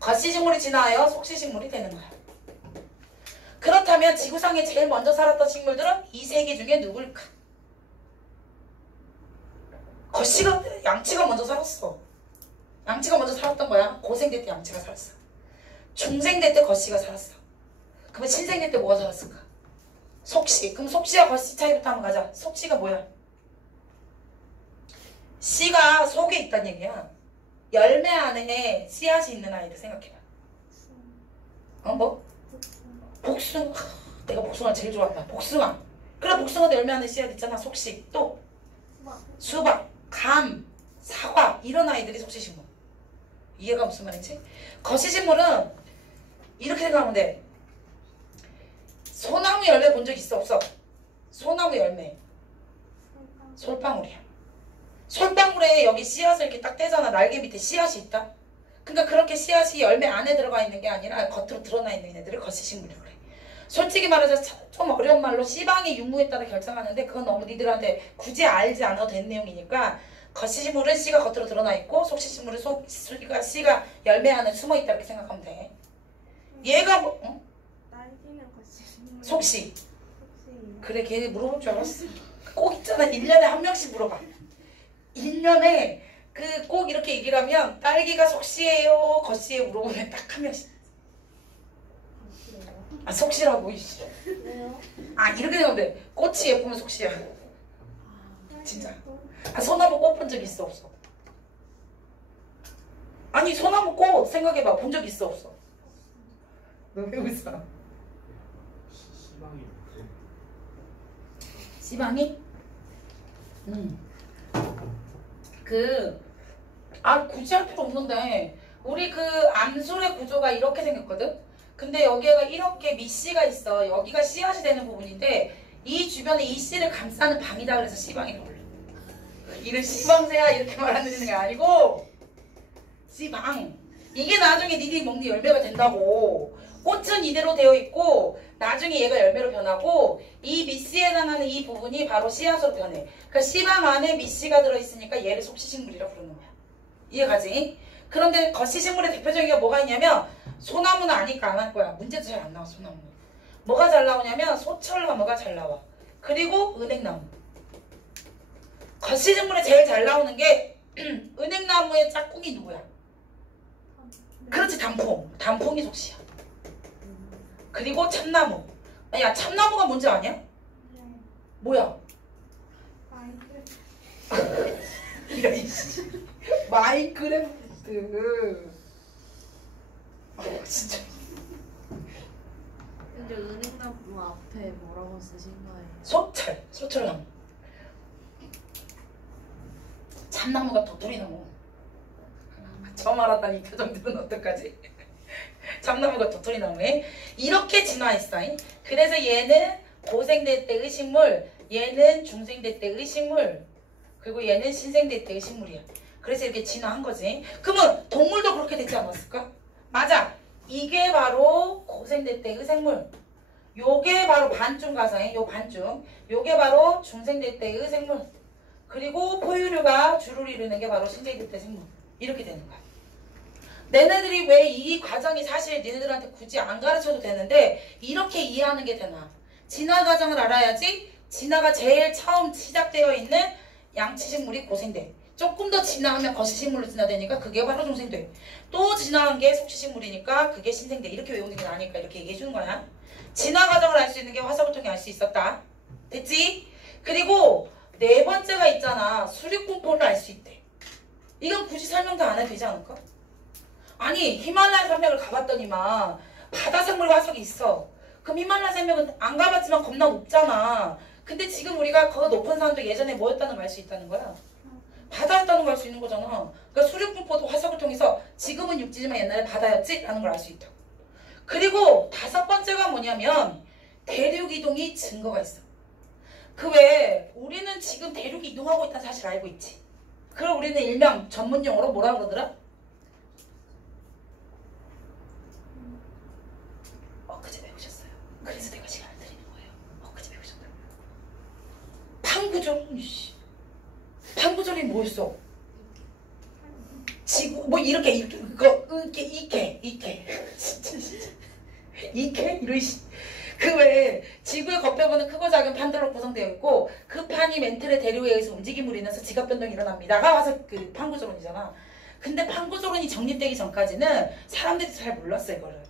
겉시식물이 진화하여 속시식물이 되는 거야. 그렇다면 지구상에 제일 먼저 살았던 식물들은 이 세 개 중에 누굴까? 양치가 먼저 살았어. 양치가 먼저 살았던 거야. 고생대 때 양치가 살았어. 중생대 때 겉씨가 살았어. 그러면 신생대 때 뭐가 살았을까? 속씨. 그럼 속씨와 겉씨 차이부터 한번 가자. 속씨가 뭐야? 씨가 속에 있다는 얘기야. 열매 안에 씨앗이 있는 아이들 생각해봐. 뭐? 복숭아. 내가 복숭아 제일 좋아한다. 복숭아. 그래 복숭아도 열매 안에 씨앗 있잖아. 속씨. 또 수박, 감, 사과 이런 아이들이 속시식물. 이해가 무슨 말인지? 겉시식물은 이렇게 생각하면 돼. 소나무 열매 본 적 있어 없어? 소나무 열매. 솔방울이야. 솔방울에 여기 씨앗을 이렇게 딱 떼잖아. 날개 밑에 씨앗이 있다. 그러니까 그렇게 씨앗이 열매 안에 들어가 있는 게 아니라 겉으로 드러나 있는 애들을 겉시식물이라고 그래. 솔직히 말해서 좀 어려운 말로 씨방이 육무에 따라 결정하는데 그건 너무 니들한테 굳이 알지 않아도 되는 내용이니까 겉시식물은 씨가 겉으로 드러나 있고 속시식물은 씨가 열매 안에 숨어 있다 이렇게 생각하면 돼. 얘가 뭐? 응? 날개는 겉시식물. 속시. 그래 걔네 물어볼 줄 알았어. 꼭 있잖아. 1년에 한 명씩 물어봐. 1년에 그 꼭 이렇게 얘기를 하면 딸기가 속시예요 겉시예요 물어보면 딱 한 명씩. 아 속시라고 이씨. 왜요? 아 이렇게 되면 돼. 꽃이 예쁘면 속시야. 진짜. 아 소나무 꽃 본 적 있어 없어? 아니 소나무 꽃 생각해봐. 본 적 있어 없어? 너 왜 웃어? 시방이? 굳이 할 필요 없는데 우리 그 암술의 구조가 이렇게 생겼거든? 근데 여기가 이렇게 밑씨가 있어. 여기가 씨앗이 되는 부분인데 이 주변에 이 씨를 감싸는 방이다 그래서 씨방이라고 불러. 이를 씨방새야 이렇게 말하는 게 아니고 씨방. 이게 나중에 니들이 먹는 열매가 된다고. 꽃은 이대로 되어 있고 나중에 얘가 열매로 변하고 이 밑씨에 해당하는 이 부분이 바로 씨앗으로 변해. 그러니까 씨방 안에 밑씨가 들어있으니까 얘를 속시식물이라 부르는 거야. 이해가지? 그런데 겉시식물의 대표적인 게 뭐가 있냐면 소나무는 아니까 안 할 거야. 문제도 잘 안 나와 소나무는. 뭐가 잘 나오냐면 소철나무가 잘 나와. 그리고 은행나무. 겉시식물에 제일 잘 나오는 게 은행나무의 짝꿍이 누구야? 그렇지, 단풍. 단풍이 속시야. 그리고 참나무. 야, 참나무가 뭔지 아냐? 네. 뭐야? 마인크래프트. 이런 씨. 마인크래프트. 진짜. 근데 은행나무 앞에 뭐라고 쓰신 거예요? 소철나무. 참나무가 도토리나무. 처음 알았다니 이 표정들은 어떡하지? 참나무가 도토리나무에 이렇게 진화했어. 그래서 얘는 고생대 때의 식물, 얘는 중생대 때의 식물, 그리고 얘는 신생대 때의 식물이야. 그래서 이렇게 진화한 거지. 그러면 동물도 그렇게 되지 않았을까? 맞아. 이게 바로 고생대 때의 생물. 요게 바로 반중 가상의 요 반중. 요게 바로 중생대 때의 생물. 그리고 포유류가 주를 이루는 게 바로 신생대 때 생물. 이렇게 되는 거야. 너네들이 왜 이 과정이 사실 너네들한테 굳이 안 가르쳐도 되는데 이렇게 이해하는 게 되나? 진화 과정을 알아야지. 진화가 제일 처음 시작되어 있는 양치식물이 고생대. 조금 더 진화하면 거시식물로 진화되니까 그게 바로 중생대. 또 진화한 게 속시식물이니까 그게 신생대. 이렇게 외우는 게 나으니까 이렇게 얘기해 주는 거야. 진화 과정을 알 수 있는 게 화석을 통해 알 수 있었다. 됐지? 그리고 네 번째가 있잖아. 수륙분포를 알 수 있대. 이건 굳이 설명 다 안 해도 되지 않을까? 아니, 히말라야 산맥을 가봤더니만 바다생물 화석이 있어. 그럼 히말라야 산맥은 안 가봤지만 겁나 높잖아. 근데 지금 우리가 그 높은 산도 예전에 뭐였다는 걸 알 수 있다는 거야. 바다였다는 걸 알 수 있는 거잖아. 그러니까 수륙분포도 화석을 통해서 지금은 육지지만 옛날에 바다였지? 라는 걸 알 수 있다. 그리고 다섯 번째가 뭐냐면 대륙이동이 증거가 있어. 그 외에 우리는 지금 대륙이 이동하고 있다는 사실 알고 있지. 그걸 우리는 일명 전문용어로 뭐라 그러더라? 엊그제 배우셨어요. 그래서 내가 시간을 드리는 거예요. 엊그제 배우셨다고. 판구절. 판구절이 뭐였어? 지구 뭐 이렇게 그거 이케 진짜 이케 이런 그 외에 지구의 겉표면은 크고 작은 판들로 구성되어 있고 그 판이 멘틀의 대류에 의해서 움직임으로 인해서 지각 변동이 일어납니다가 와서 그 판구조론이잖아. 근데 판구조론이 정립되기 전까지는 사람들이 잘 몰랐어 이거를.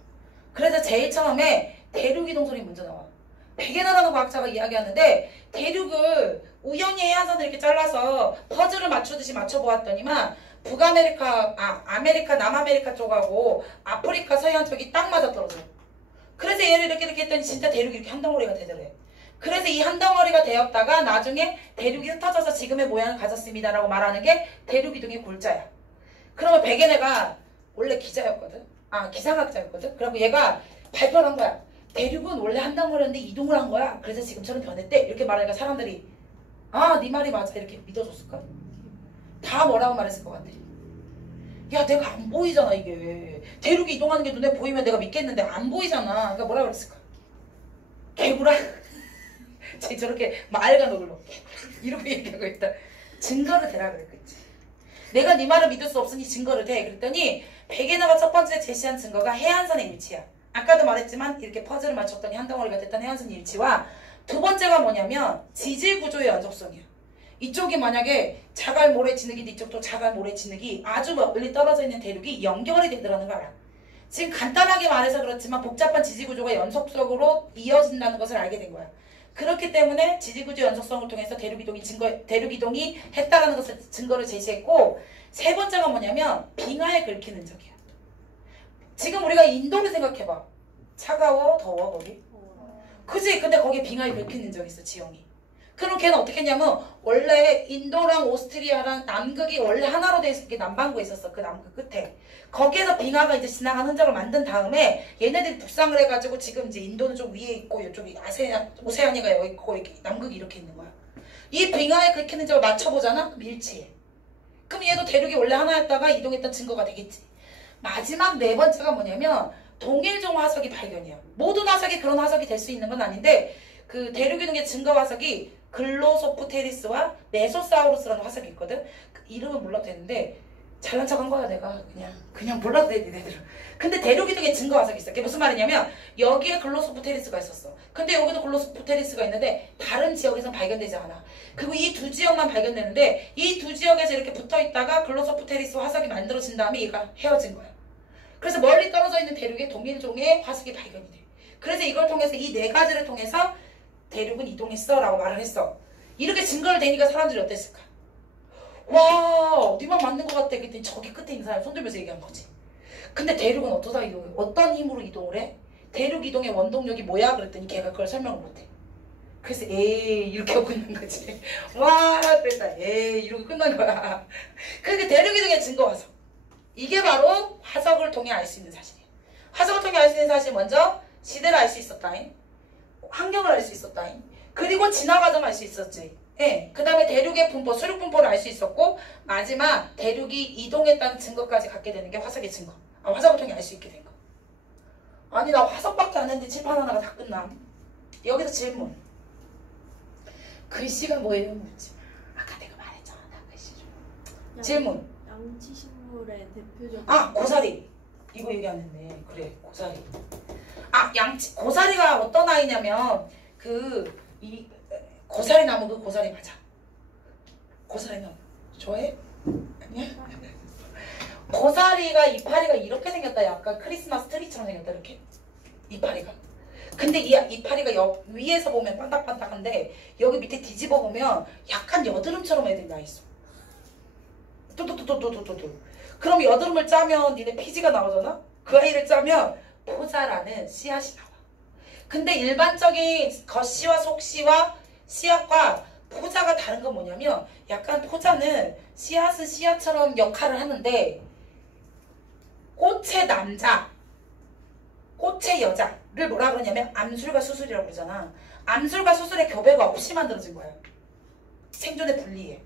그래서 제일 처음에 대륙이동설이 먼저 나와. 베게너라는 과학자가 이야기하는데 대륙을 우연히 해안선을 이렇게 잘라서 퍼즐을 맞추듯이 맞춰보았더니만 북아메리카, 아메리카, 남아메리카 쪽하고 아프리카 서해안 쪽이 딱 맞아떨어져요. 그래서 얘를 이렇게 했더니 진짜 대륙이 이렇게 한 덩어리가 되더래. 그래서 이 한 덩어리가 되었다가 나중에 대륙이 흩어져서 지금의 모양을 가졌습니다라고 말하는 게 대륙이동의 골자야. 그러면 베게네가 원래 기자였거든. 기상학자였거든. 그리고 얘가 발표를 한 거야. 대륙은 원래 한 덩어리였는데 이동을 한 거야. 그래서 지금처럼 변했대. 이렇게 말하니까 사람들이 네 말이 맞아. 이렇게 믿어줬을까? 다 뭐라고 말했을 것 같아. 야, 내가 안 보이잖아 이게. 대륙이 이동하는 게 눈에 보이면 내가 믿겠는데 안 보이잖아. 그러니까 뭐라 그랬을까? 개구라? 쟤 저렇게 말과 녹을로 이러고 얘기하고 있다. 증거를 대라 그랬겠지. 내가 네 말을 믿을 수 없으니 증거를 대. 그랬더니 베게너가 첫 번째 제시한 증거가 해안선의 일치야. 아까도 말했지만 이렇게 퍼즐을 맞췄더니 한 덩어리가 됐다는 해안선의 일치와 두 번째가 뭐냐면 지질 구조의 연속성이야. 이쪽이 만약에 자갈 모래 진흙인데 이쪽도 자갈 모래 진흙이 아주 멀리 떨어져 있는 대륙이 연결이 되더라는 거 알아. 지금 간단하게 말해서 그렇지만 복잡한 지지구조가 연속적으로 이어진다는 것을 알게 된 거야. 그렇기 때문에 지지구조 연속성을 통해서 대륙이동이 했다라는 것을 증거를 제시했고 세 번째가 뭐냐면 빙하에 긁히는 적이야. 지금 우리가 인도를 생각해봐. 차가워? 더워 거기? 그지? 근데 거기에 빙하에 긁히는 적이 있어 지형이. 그럼 걔는 어떻게 했냐면 원래 인도랑 오스트리아랑 남극이 원래 하나로 돼 있었게 남반구에 있었어. 그 남극 끝에. 거기에서 빙하가 이제 지나간 흔적을 만든 다음에 얘네들이 북상을 해가지고 지금 이제 인도는 좀 위에 있고 이쪽이 오세아니가 여기 있고 이렇게 남극이 이렇게 있는 거야. 이 빙하에 긁히는 적을 맞춰보잖아? 그럼 일치해. 그럼 얘도 대륙이 원래 하나였다가 이동했던 증거가 되겠지. 마지막 네 번째가 뭐냐면 동일종 화석이 발견이야. 모든 화석이 그런 화석이 될 수 있는 건 아닌데 그 대륙이동의 증거 화석이 글로소프테리스와 메소사우루스라는 화석이 있거든. 그 이름은 몰라도 되는데 잘난 척한 거야 내가. 그냥 몰라도 돼 니네들은. 근데 대륙이동의 증거 화석이 있어. 그게 무슨 말이냐면 여기에 글로소프테리스가 있었어. 근데 여기도 글로소프테리스가 있는데 다른 지역에서는 발견되지 않아. 그리고 이 두 지역만 발견되는데 이 두 지역에서 이렇게 붙어있다가 글로소프테리스 화석이 만들어진 다음에 얘가 헤어진 거야. 그래서 멀리 떨어져 있는 대륙에 동일종의 화석이 발견이 돼. 그래서 이걸 통해서 이 네 가지를 통해서 대륙은 이동했어 라고 말을 했어. 이렇게 증거를 대니까 사람들이 어땠을까? 와, 네 말 맞는 것 같아. 그랬더니 저기 끝에 있는 사람이 손들면서 얘기한 거지. 근데 대륙은 어떠다 이동해? 어떤 힘으로 이동을 해? 대륙 이동의 원동력이 뭐야? 그랬더니 걔가 그걸 설명을 못해. 그래서 에이 이렇게 하고 끝난 거지. 와, 그랬다. 에이 이러고 끝난 거야. 그러니까 대륙 이동의 증거 화석. 이게 바로 화석을 통해 알 수 있는 사실이에요. 화석을 통해 알 수 있는 사실 먼저 시대를 알 수 있었다잉. 환경을 알 수 있었다잉. 그리고 진화 과정을 알 수 있었지. 예. 그 다음에 대륙의 분포, 수륙 분포를 알 수 있었고 마지막 대륙이 이동했다는 증거까지 갖게 되는 게 화석의 증거. 화석을 통해 알 수 있게 된 거. 아니 나 화석밖에 안 했는데 칠판 하나가 다 끝남. 여기서 질문. 글씨가 뭐예요? 묻지 마. 아까 내가 말했잖아. 나 글씨 좀. 질문. 양치식물의 대표적인 고사리. 이거 얘기 안 했네. 그래, 고사리. 고사리가 어떤 아이냐면 고사리 나무 그 고사리 맞아. 고사리 나무 좋아해? 아니야? 고사리가 이파리가 이렇게 생겼다. 약간 크리스마스 트리처럼 생겼다. 이렇게 이파리가. 근데 이 이파리가 위에서 보면 반딱반딱한데 여기 밑에 뒤집어 보면 약간 여드름처럼 애들이 나 있어. 뚜뚜뚜뚜뚜뚜뚜. 그럼 여드름을 짜면 니네 피지가 나오잖아? 그 아이를 짜면 포자라는 씨앗이 나와. 근데 일반적인 겉씨와 속씨와 씨앗과 포자가 다른 건 뭐냐면 약간 포자는 씨앗은 씨앗처럼 역할을 하는데 꽃의 남자, 꽃의 여자를 뭐라 그러냐면 암술과 수술이라고 그러잖아. 암술과 수술의 교배가 없이 만들어진 거야. 생존에 불리해.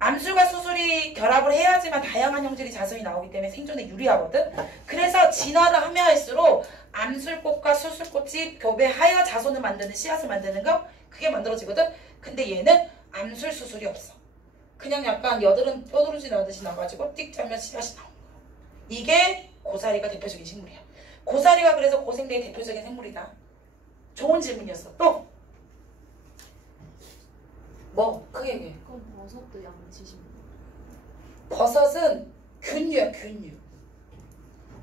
암술과 수술이 결합을 해야지만 다양한 형질이 자손이 나오기 때문에 생존에 유리하거든. 그래서 진화를 하면 할수록 암술꽃과 수술꽃이 교배하여 자손을 만드는 씨앗을 만드는 거 그게 만들어지거든. 근데 얘는 암술 수술이 없어. 그냥 약간 여드름 뼈두루지 나듯이 나가지고 띡 짜면 씨앗이 나오는 거야. 이게 고사리가 대표적인 식물이야. 고사리가 그래서 고생대의 대표적인 생물이다. 좋은 질문이었어. 또 뭐 크게 얘기해. 그럼 버섯도 양치식물. 버섯은 균류야, 균류.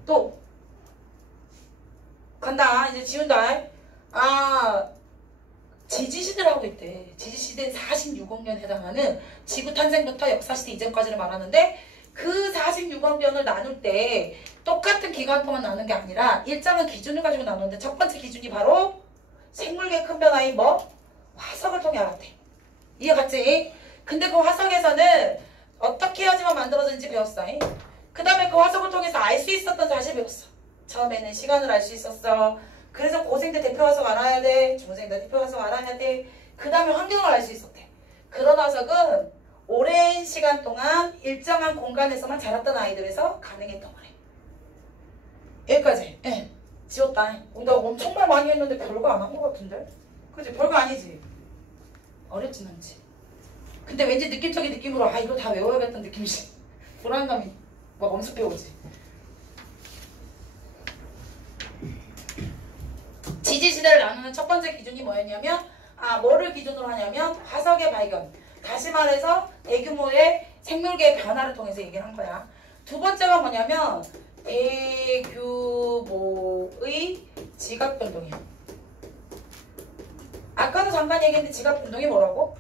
또 간다. 이제 지운다. 지지시대를 하고 있대. 지지시대는 46억 년 해당하는 지구 탄생부터 역사시대 이전까지를 말하는데 그 46억 년을 나눌 때 똑같은 기간 동안 나눈 게 아니라 일정한 기준을 가지고 나누는데 첫 번째 기준이 바로 생물계 큰 변화인 화석을 통해 알았대. 이해갔지? 근데 그 화석에서는 어떻게 해야지만 만들어졌는지 배웠어. 그 다음에 그 화석을 통해서 알 수 있었던 사실 배웠어. 처음에는 시간을 알 수 있었어. 그래서 고생대 대표 화석 알아야 돼. 중생대 대표 화석 알아야 돼. 그 다음에 환경을 알 수 있었대. 그런 화석은 오랜 시간 동안 일정한 공간에서만 자랐던 아이들에서 가능했던 거래. 여기까지. 예. 지웠다. 나 엄청말 많이 했는데 별거 안 한 것 같은데? 그치? 별거 아니지? 어렵진 않지. 근데 왠지 느낌적인 느낌으로 이거 다 외워야겠다는 느낌이지. 불안감이 막 엄습해 오지. 지지시대를 나누는 첫 번째 기준이 뭐였냐면 뭐를 기준으로 하냐면 화석의 발견. 다시 말해서 대규모의 생물계의 변화를 통해서 얘기를 한 거야. 두 번째가 뭐냐면 대규모의 지각 변동이야. 아까도 잠깐 얘기했는데 지각 변동이 뭐라고?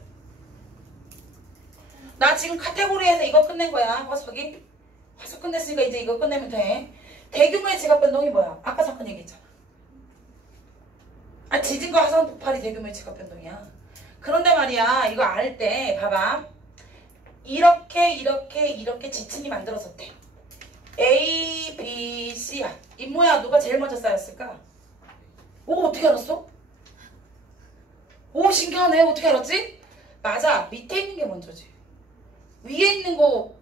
나 지금 카테고리에서 이거 끝낸 거야. 화석이. 화석 끝냈으니까 이제 이거 끝내면 돼. 대규모의 지각 변동이 뭐야? 아까 잠깐 얘기했잖아. 지진과 화산 폭발이 대규모의 지각 변동이야. 그런데 말이야, 이거 알 때 봐봐. 이렇게 지층이 만들어졌대. A, B, C야. 이 뭐야? 누가 제일 먼저 쌓였을까? 어떻게 알았어? 신기하네. 어떻게 알았지? 맞아. 밑에 있는 게 먼저지. 위에 있는 거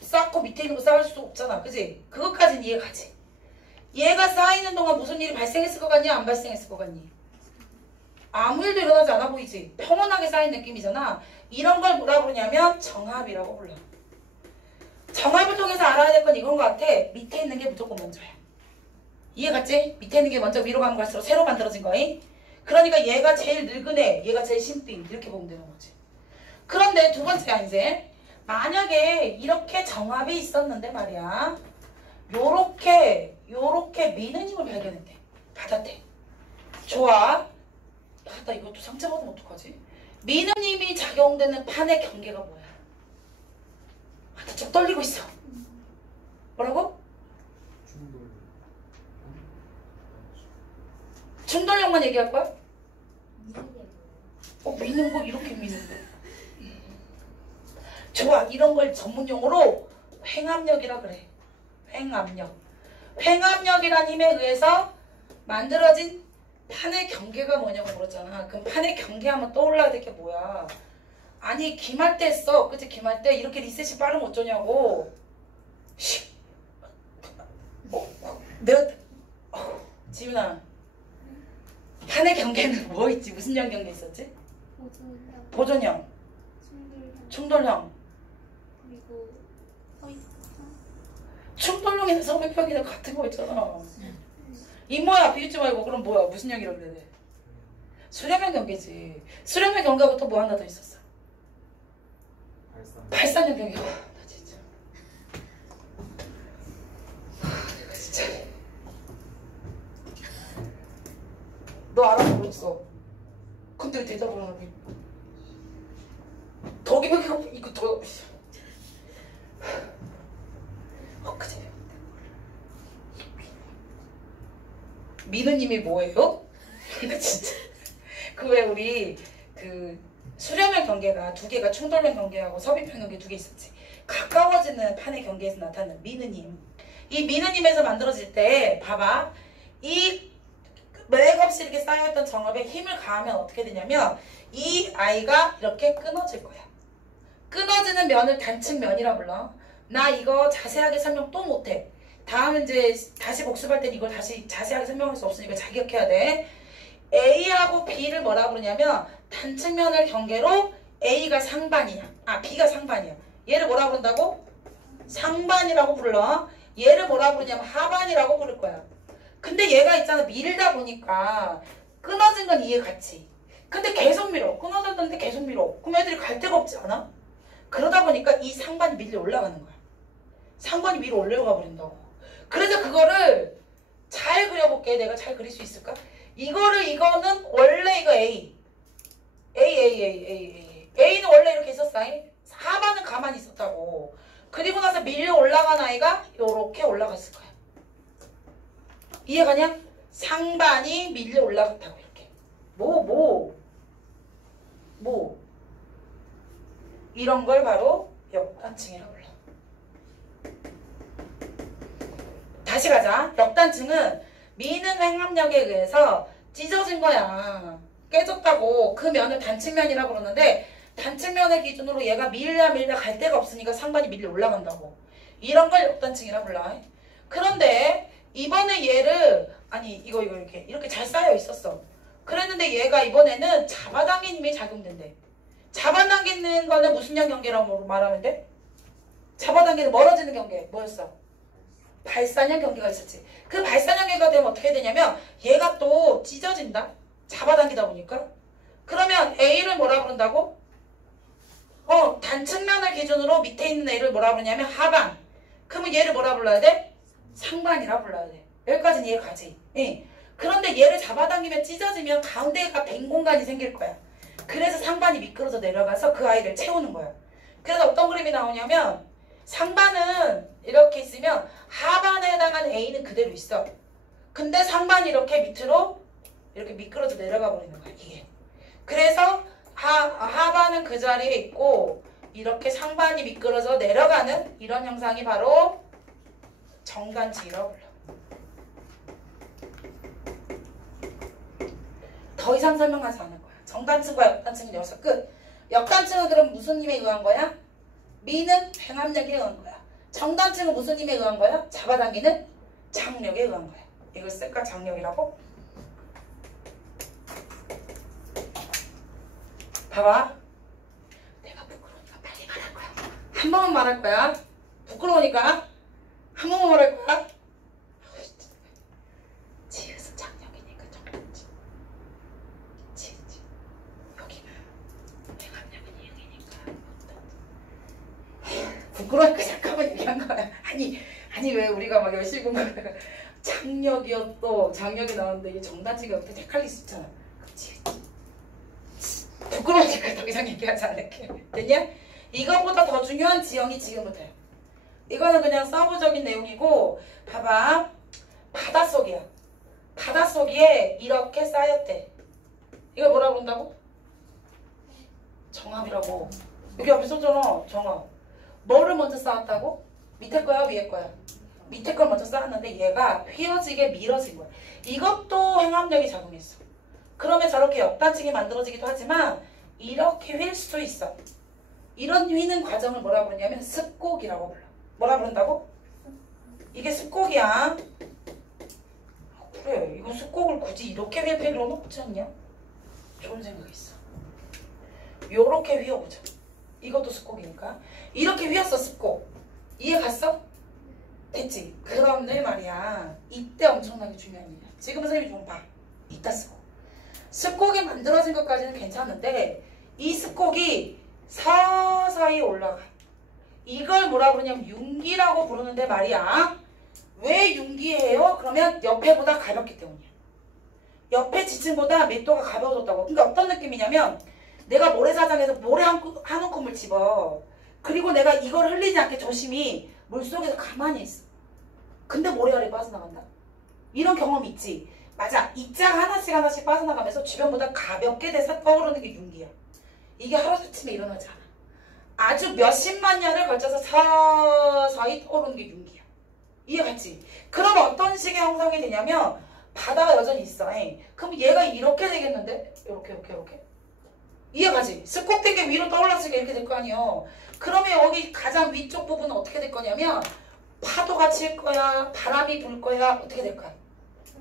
쌓고 밑에 있는 거 쌓을 수 없잖아. 그지? 그것까지는 이해가지. 얘가 쌓이는 동안 무슨 일이 발생했을 것 같니? 안 발생했을 것 같니? 아무 일도 일어나지 않아 보이지? 평온하게 쌓인 느낌이잖아. 이런 걸 뭐라 그러냐면 정합이라고 불러. 정합을 통해서 알아야 될 건 이건 것 같아. 밑에 있는 게 무조건 먼저야. 이해갔지? 밑에 있는 게 먼저 위로 가면 갈수록 새로 만들어진 거임. 그러니까 얘가 제일 늙은 애, 얘가 제일 신빙 이렇게 보면 되는 거지. 그런데 두 번째야 이제 만약에 이렇게 정합이 있었는데 말이야. 요렇게 요렇게 미는 힘을 발견했대. 받았대. 좋아. 나 이것도 상처 받으면 어떡하지? 미는 힘이 작용되는 판의 경계가 뭐야? 나 좀 떨리고 있어. 뭐라고? 충돌력만 얘기할 거야? 미는 거 이렇게 미는 거. 좋아. 이런 걸 전문용어로 횡압력이라 그래. 횡압력. 횡압력이란 힘에 의해서 만들어진 판의 경계가 뭐냐고 물었잖아. 그럼 판의 경계하면 떠올라야 될 게 뭐야? 아니 기말 때 했어. 그치? 기말 때 이렇게 리셋이 빠르면 어쩌냐고. 내가 지윤아, 판의 경계는 뭐 있지? 무슨 형 경계 있었지? 보존형, 보존형, 충돌형, 충돌형. 그리고 서입형. 충돌형이랑 서입형이랑 같은 거 있잖아. 이모야 비웃지 말고. 그럼 뭐야? 무슨 형이라고 그래야 돼? 수렴형 경계지. 수렴형 경계부터 뭐 하나 더 있었어? 발산형 경계. 나 진짜. 내가 진짜. 너 알아서 모르겠어. 근데 왜 대답을 안 하고 있어? 덕이밖에 이거 더. 그치. 민우님이 뭐예요? 이거 진짜. 그 왜 우리 그 수렴형 경계가 두 개가 충돌형 경계하고 섭입형 경계 두 개 있었지. 가까워지는 판의 경계에서 나타나는 민우님. 이 민우님에서 만들어질 때 봐봐. 이 맥없이 이렇게 쌓여있던 정압에 힘을 가하면 어떻게 되냐면 이 아이가 이렇게 끊어질 거야. 끊어지는 면을 단층면이라 불러. 나 이거 자세하게 설명 또 못해. 다음 이제 다시 복습할 땐 이걸 다시 자세하게 설명할 수 없으니까 잘 기억해야 돼. A하고 B를 뭐라 부르냐면 단층면을 경계로 A가 상반이야. B가 상반이야. 얘를 뭐라 부른다고? 상반이라고 불러. 얘를 뭐라 부르냐면 하반이라고 부를 거야. 근데 얘가 있잖아. 밀다 보니까 끊어진 건 이해갔지. 근데 계속 밀어. 끊어졌는데 계속 밀어. 그럼 애들이 갈 데가 없지 않아? 그러다 보니까 이 상반이 밀려 올라가는 거야. 상반이 위로 올라가 버린다고. 그래서 그거를 잘 그려볼게. 내가 잘 그릴 수 있을까? 이거는 원래 이거 A. A는 원래 이렇게 있었어. 하반은 가만히 있었다고. 그리고 나서 밀려 올라간 아이가 요렇게 올라갔을 거야. 이해가냐? 상반이 밀려 올라갔다고 이렇게. 이런 걸 바로 역단층이라고 불러. 다시 가자. 역단층은 미는 횡압력에 의해서 찢어진 거야. 깨졌다고. 그 면을 단층면이라고 그러는데 단층면을 기준으로 얘가 밀려 갈 데가 없으니까 상반이 밀려 올라간다고. 이런 걸 역단층이라고 불러. 그런데 이번에 얘를 이거 이렇게 잘 쌓여 있었어. 그랬는데 얘가 이번에는 잡아당긴 힘이 작용된대. 잡아당기는 거는 무슨 형 경계라고 말하면 돼? 잡아당기는 멀어지는 경계 뭐였어? 발산형 경계가 있었지. 그 발산형 경계가 되면 어떻게 되냐면 얘가 또 찢어진다. 잡아당기다 보니까. 그러면 A를 뭐라 부른다고? 단층면을 기준으로 밑에 있는 A를 뭐라 부르냐면 하반. 그러면 얘를 뭐라 불러야 돼? 상반이라 불러야 돼. 여기까지는 이해가지. 예. 그런데 얘를 잡아당기면 찢어지면 가운데가 빈 공간이 생길 거야. 그래서 상반이 미끄러져 내려가서 그 아이를 채우는 거야. 그래서 어떤 그림이 나오냐면 상반은 이렇게 있으면 하반에 해당하는 A는 그대로 있어. 근데 상반이 이렇게 밑으로 이렇게 미끄러져 내려가 버리는 거야. 이게. 그래서 하반은 그 자리에 있고 이렇게 상반이 미끄러져 내려가는 이런 형상이 바로 정단층이라고 불러. 더 이상 설명하지 않을 거야. 정단층과 역단층은 여기서 끝. 역단층은 그럼 무슨 힘에 의한 거야? 미는 횡압력에 의한 거야. 정단층은 무슨 힘에 의한 거야? 잡아당기는 장력에 의한 거야. 이걸 쓸까? 장력이라고? 봐봐. 내가 부끄러우니까 빨리 말할 거야. 한 번만 말할 거야. 부끄러우니까 한 번만 말할 거야. 지읒은 장력이니까 정단층. 여기는 횡압력은 이응이니까 부끄러우니까 잠깐만 얘기한 거야. 아니 왜 우리가 막 열심히 공부하다가 장력이었어. 장력이 나왔는데 이게 정단지가 옆에 헷갈릴 수 있잖아. 그치? 부끄러우니까 더 이상 얘기하지 않을게. 됐냐? 이것보다 더 중요한 지형이 지금부터야. 이거는 그냥 서브적인 내용이고, 봐봐. 바닷속이야. 바닷속에 이렇게 쌓였대. 이걸 뭐라고 그런다고? 정압이라고. 여기 앞에 썼잖아. 정압. 뭐를 먼저 쌓았다고? 밑에 거야, 위에 거야? 밑에 걸 먼저 쌓았는데 얘가 휘어지게 밀어진 거야. 이것도 행압력이 작용했어. 그러면 저렇게 역단층이 만들어지기도 하지만 이렇게 휠 수도 있어. 이런 휘는 과정을 뭐라 부르냐면 습곡이라고 불러. 뭐라 부른다고? 이게 습곡이야. 그래, 이거 습곡을 굳이 이렇게 휠 필요는 없지 않냐? 좋은 생각이 있어. 요렇게 휘어보자. 이것도 습곡이니까. 이렇게 휘었어, 습곡. 이해 갔어? 됐지? 그런데 말이야, 이때 엄청나게 중요한 일이야. 지금 선생님이 좀 봐. 이따 쓰고. 습곡이 만들어진 것까지는 괜찮은데 이 습곡이 서서히 올라가. 이걸 뭐라 부르냐면 융기라고 부르는데 말이야. 왜 융기해요? 그러면 옆에보다 가볍기 때문이야. 옆에 지층보다 밀도가 가벼워졌다고. 그러니까 어떤 느낌이냐면 내가 모래사장에서 모래 한 움큼을 집어. 그리고 내가 이걸 흘리지 않게 조심히 물속에서 가만히 있어. 근데 모래알이 빠져나간다. 이런 경험 있지? 맞아. 입자가 하나씩 빠져나가면서 주변보다 가볍게 돼서 떠오르는 게 융기야. 이게 하루아침에 일어나지 않아. 아주 몇십만 년을 걸쳐서 서서히 떠오르는 게 융기야. 이해갔지? 그럼 어떤 식의 형성이 되냐면 바다가 여전히 있어. 에이. 그럼 얘가 이렇게 되겠는데? 이렇게. 이해가지? 습곡된 게 위로 떠올랐으니까 이렇게 될 거 아니에요. 그러면 여기 가장 위쪽 부분은 어떻게 될 거냐면 파도가 칠 거야, 바람이 불 거야, 어떻게 될 거야?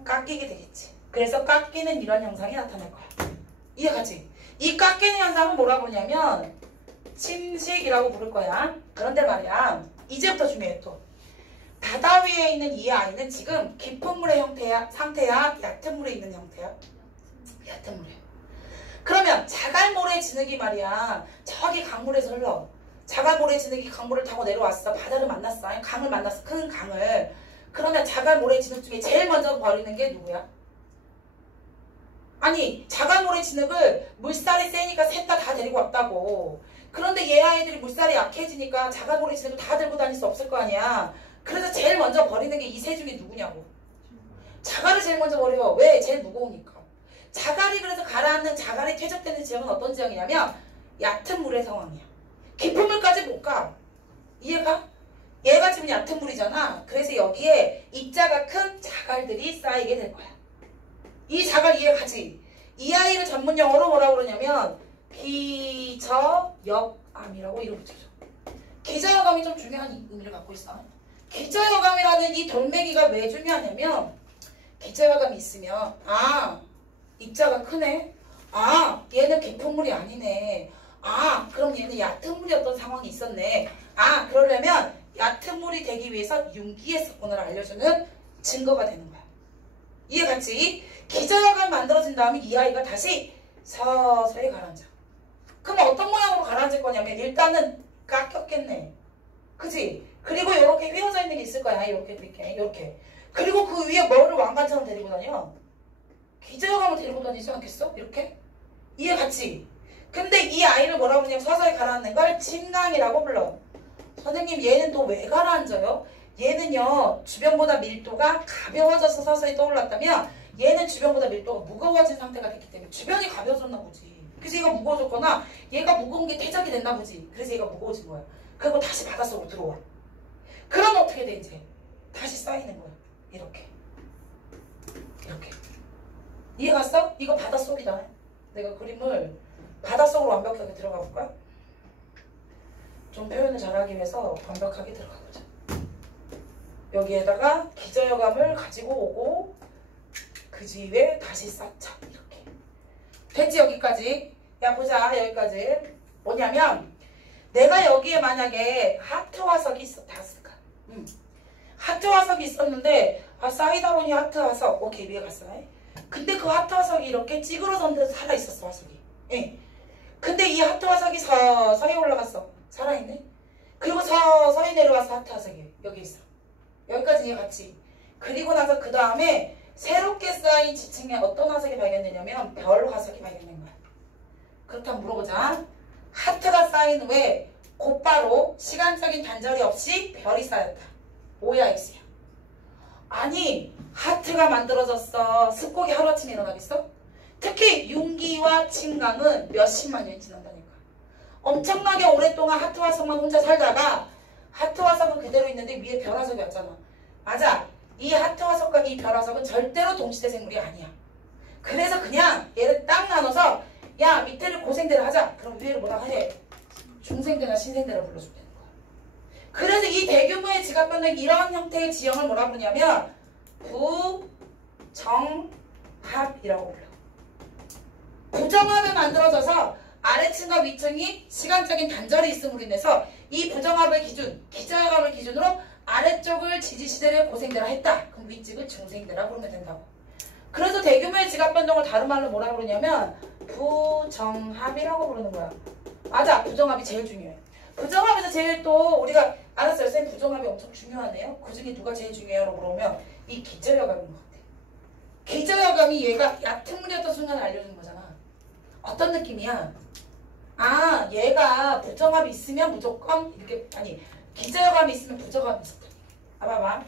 깎이게 되겠지. 그래서 깎이는 이런 현상이 나타날 거야. 이해가지? 이 깎이는 현상은 뭐라 부르냐면 침식이라고 부를 거야. 그런데 말이야, 이제부터 중요해 또. 바다 위에 있는 이 아이는 지금 깊은 물의 상태야? 얕은 물에 있는 형태야? 얕은 물에. 그러면 자갈모래 진흙이 말이야, 저기 강물에서 흘러. 자갈모래 진흙이 강물을 타고 내려왔어. 바다를 만났어. 강을 만났어. 큰 강을. 그러면 자갈모래 진흙 중에 제일 먼저 버리는 게 누구야? 아니, 자갈모래 진흙을 물살이 세니까 셋 다 데리고 왔다고. 그런데 얘 아이들이 물살이 약해지니까 자갈모래 진흙을 다 들고 다닐 수 없을 거 아니야. 그래서 제일 먼저 버리는 게 이 세 중에 누구냐고. 자갈을 제일 먼저 버려. 왜? 제일 무거우니까. 자갈이 그래서 가라앉는 자갈이 퇴적되는 지역은 어떤 지역이냐면 얕은 물의 상황이야. 깊은 물까지 못 가. 이해가? 얘가 지금 얕은 물이잖아. 그래서 여기에 입자가 큰 자갈들이 쌓이게 될 거야. 이 자갈 이해가지? 이 아이를 전문 용어로 뭐라고 그러냐면 기저역암이라고 이름 붙여줘. 기저역암이 좀 중요한 의미를 갖고 있어. 기저역암이라는 이 돌멩이가 왜 중요하냐면 기저역암이 있으면 입자가 크네. 얘는 깊은 물이 아니네. 그럼 얘는 얕은 물이었던 상황이 있었네. 그러려면 얕은 물이 되기 위해서 융기했었구나를 알려주는 증거가 되는 거야. 이해갔지? 기저역암이 만들어진 다음에 이 아이가 다시 서서히 가라앉아. 그럼 어떤 모양으로 가라앉을 거냐면 일단은 깎였겠네. 그치? 그리고 이렇게 휘어져 있는 게 있을 거야. 이렇게. 그리고 그 위에 뭐를 왕관처럼 데리고 다녀? 기저역암을 데리고 다니지 않겠어? 이렇게? 이해갔지? 근데 이 아이를 뭐라고 부르냐면 서서히 가라앉는 걸 침강이라고 불러. 선생님 얘는 또 왜 가라앉아요? 얘는요 주변보다 밀도가 가벼워져서 서서히 떠올랐다면 얘는 주변보다 밀도가 무거워진 상태가 됐기 때문에 주변이 가벼워졌나 보지. 그래서 얘가 무거워졌거나 얘가 무거운 게 퇴적이 됐나 보지. 그래서 얘가 무거워진 거야. 그리고 다시 바닷속으로 들어와. 그럼 어떻게 돼 이제? 다시 쌓이는 거야. 이렇게. 이해 갔어? 이거 바닷속이다. 내가 그림을 바닷속으로 완벽하게 들어가 볼까? 좀 표현을 잘하기 위해서 완벽하게 들어가 보자. 여기에다가 기저역암을 가지고 오고 그 뒤에 다시 쌓자. 이렇게. 됐지 여기까지? 야 보자 여기까지. 뭐냐면 내가 여기에 만약에 하트 화석이 있었을까? 하트 화석이 있었는데 사이다론이 하트 화석. 오케이 위에 갔어. 근데 그 하트 화석이 이렇게 찌그러졌는데 살아있었어 화석이. 근데 이 하트 화석이 서서히 올라갔어. 살아있네. 그리고 서서히 내려와서 하트 화석이 여기 있어. 여기까지 이해 갔지? 그리고 나서 그 다음에 새롭게 쌓인 지층에 어떤 화석이 발견되냐면 별 화석이 발견된 거야. 그렇다면 물어보자. 하트가 쌓인 후에 곧바로 시간적인 단절이 없이 별이 쌓였다. O야 X야? 아니 하트가 만들어졌어. 습곡이 하루아침에 일어나겠어? 특히 융기와 침강은 몇십만 년이 지난다니까. 엄청나게 오랫동안 하트 화석만 혼자 살다가 하트 화석은 그대로 있는데 위에 별 화석이 왔잖아. 맞아. 이 하트 화석과 이 별 화석은 절대로 동시대 생물이 아니야. 그래서 그냥 얘를 딱 나눠서 야 밑에를 고생대를 하자. 그럼 위에를 뭐라 해? 중생대나 신생대를 불러주면 되는 거야. 그래서 이 대규모의 지각 변동 이러한 형태의 지형을 뭐라 부르냐면 부정합이라고 불러. 부정합이 만들어져서 아래층과 위층이 시간적인 단절이 있음으로 인해서 이 부정합의 기준, 기저역합을 기준으로 아래쪽을 지지시대를 고생대라 했다. 그럼 윗쪽을 중생대라 부르면 된다고. 그래서 대규모의 지각 변동을 다른 말로 뭐라 그러냐면 부정합이라고 부르는 거야. 맞아. 부정합이 제일 중요해. 부정합에서 제일 또 우리가 알았어요. 선생님 부정합이 엄청 중요하네요. 그 중에 누가 제일 중요해요? 라고 물어보면 이 기저역합인 것 같아. 기저역합이 얘가 얕은 물이었던 순간을 알려주는 거잖아. 어떤 느낌이야? 아 얘가 부정합이 있으면 무조건 이렇게 아니 기저역합이 있으면 부정합이 있었다. 봐봐.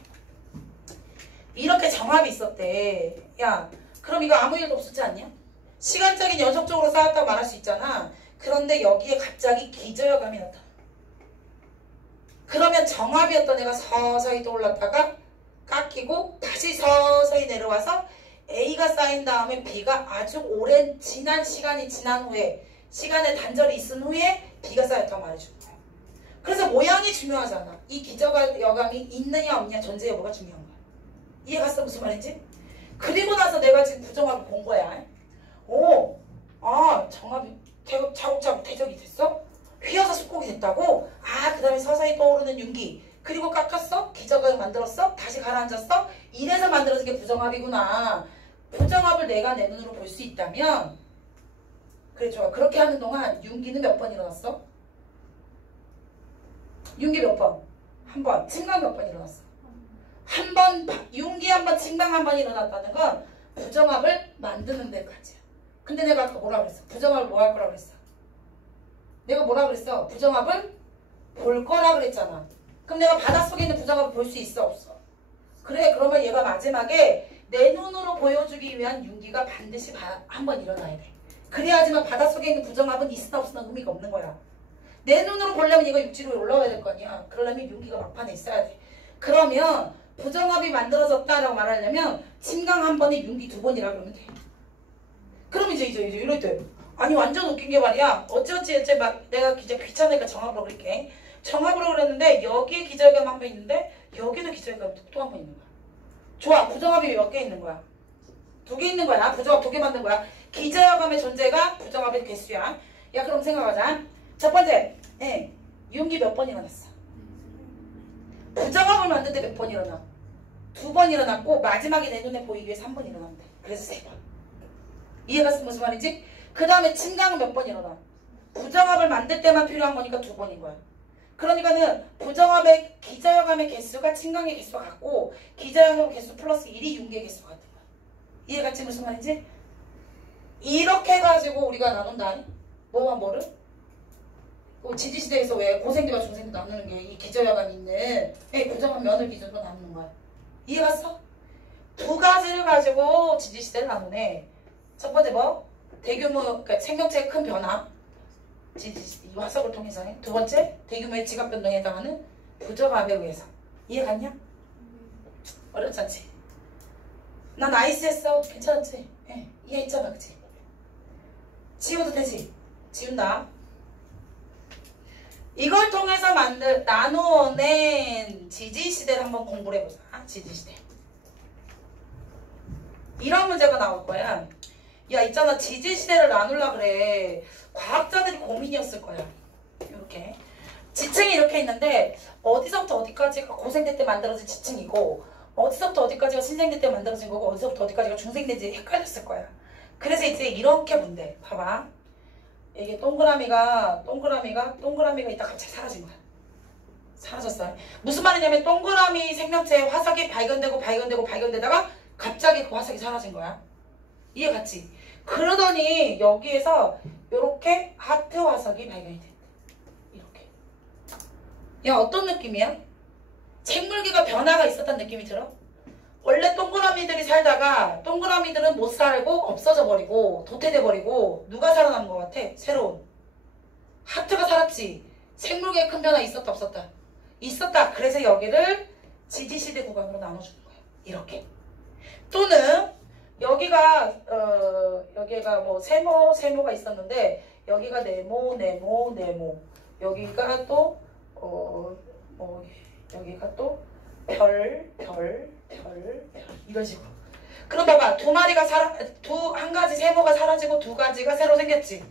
이렇게 정합이 있었대. 야 그럼 이거 아무 일도 없었지 않냐? 시간적인 연속적으로 쌓았다고 말할 수 있잖아. 그런데 여기에 갑자기 기저역함이 나타나. 그러면 정합이었던 애가 서서히 떠올랐다가 깎이고 다시 서서히 내려와서 A가 쌓인 다음에 B가 아주 오랜 지난 시간이 지난 후에 시간의 단절이 있은 후에 B가 쌓였다고 말해주는 거야. 그래서 모양이 중요하잖아. 이 기저역함이 있느냐 없느냐 전제 여부가 중요한 거야. 이해갔어? 무슨 말인지? 그리고 나서 내가 지금 부정합을 본 거야. 정합이 차곡차곡 대적이 됐어? 휘어서 습곡이 됐다고? 그 다음에 서서히 떠오르는 윤기. 그리고 깎았어? 기저역을 만들었어? 다시 가라앉았어? 이래서 만들어진 게 부정합이구나. 부정합을 내가 내 눈으로 볼 수 있다면 그래 좋아. 그렇게 하는 동안 윤기는 몇 번 일어났어? 윤기 몇 번? 한 번. 침강 몇 번 일어났어? 한 번, 윤기 한 번, 침강 한 번 일어났다는 건 부정합을 만드는 데까지야. 근데 내가 아까 뭐라 그랬어? 부정합을 뭐 할 거라 그랬어? 내가 뭐라 그랬어? 부정합을 볼 거라 그랬잖아. 그럼 내가 바닷속에 있는 부정합을 볼 수 있어? 없어? 그래 그러면 얘가 마지막에 내 눈으로 보여주기 위한 윤기가 반드시 한 번 일어나야 돼. 그래야지만 바닷속에 있는 부정합은 있으나 없으나 의미가 없는 거야. 내 눈으로 보려면 이거 육지로 올라와야 될 거 아니야. 그러려면 윤기가 막판에 있어야 돼. 그러면 부정합이 만들어졌다라고 말하려면 침강 한 번에 윤기 두 번이라 그러면 돼. 그럼 이제 이럴 때 아니 완전 웃긴 게 말이야. 어찌어찌 이제 막 내가 이제 귀찮으니까 정합으로 그릴게. 정합으로 그랬는데 여기에 기저역함 한 번 있는데 여기도 기저역함 또 한 번 있는 거야. 좋아. 부정합이 몇 개 있는 거야? 2개 있는 거야. 부정합 2개 만든 거야. 기저역함의 존재가 부정합의 개수야. 야 그럼 생각하자. 첫 번째 윤기 몇 번 일어났어? 부정합을 만들 때 몇 번 일어나? 2번 일어났고 마지막에 내 눈에 보이기 위해서 3번 일어나면 돼. 그래서 3번. 이해가 무슨 말인지? 그 다음에 침강은 몇 번 일어나? 부정합을 만들 때만 필요한 거니까 2번인 거야. 그러니까는 부정합의 기저역함의 개수가 침강의 개수와 같고 기저역함 개수 플러스 1이 윤기의 개수와 같은 거야. 이해갔지? 무슨 말인지? 이렇게 해가지고 우리가 나눈다. 뭐와 뭐를? 지지시대에서 왜 고생대와 중생대 나누는 게 이 기저역함이 있는 부정합 면을 기준으로 나누는 거야. 이해갔어? 2가지를 가지고 지지시대를 나누네. 첫 번째 뭐? 대규모 그러니까 생명체의 큰 변화. 이 화석을 통해서 해. 2번째 대규모의 지각 변동에 해당하는 부정합에 의해서. 이해갔냐? 어렵지 않지? 난 나이스했어. 괜찮았지? 이해했잖아. 그치? 지워도 되지? 지운다. 이걸 통해서 나누어낸 지지시대를 한번 공부를 해보자. 지지시대. 이런 문제가 나올 거야. 야 있잖아. 지지시대를 나누려 그래. 과학자들이 고민이었을 거야. 이렇게. 지층이 이렇게 있는데 어디서부터 어디까지가 고생대 때 만들어진 지층이고 어디서부터 어디까지가 신생대 때 만들어진 거고 어디서부터 어디까지가 중생대인지 헷갈렸을 거야. 그래서 이제 이렇게 문제. 봐봐. 이게 동그라미가 있다 갑자기 사라진 거야. 사라졌어요. 무슨 말이냐면 동그라미 생명체의 화석이 발견되다가 갑자기 그 화석이 사라진 거야. 이해 갔지? 그러더니 여기에서 이렇게 하트 화석이 발견이 됐대. 이렇게. 야, 어떤 느낌이야? 생물계가 변화가 있었다는 느낌이 들어? 원래 동그라미들이 살다가 동그라미들은 못 살고 없어져 버리고 도태돼 버리고 누가 살아남은 것 같아? 새로운 하트가 살았지. 생물계에 큰 변화 있었다 없었다? 있었다. 그래서 여기를 지지시대 구간으로 나눠주는 거야. 이렇게. 또는 여기가 뭐 세모가 있었는데 여기가 네모 여기가 또 여기가 또 별 이런 식으로. 그럼 봐봐. 한 가지 세모가 사라지고 두 가지가 새로 생겼지.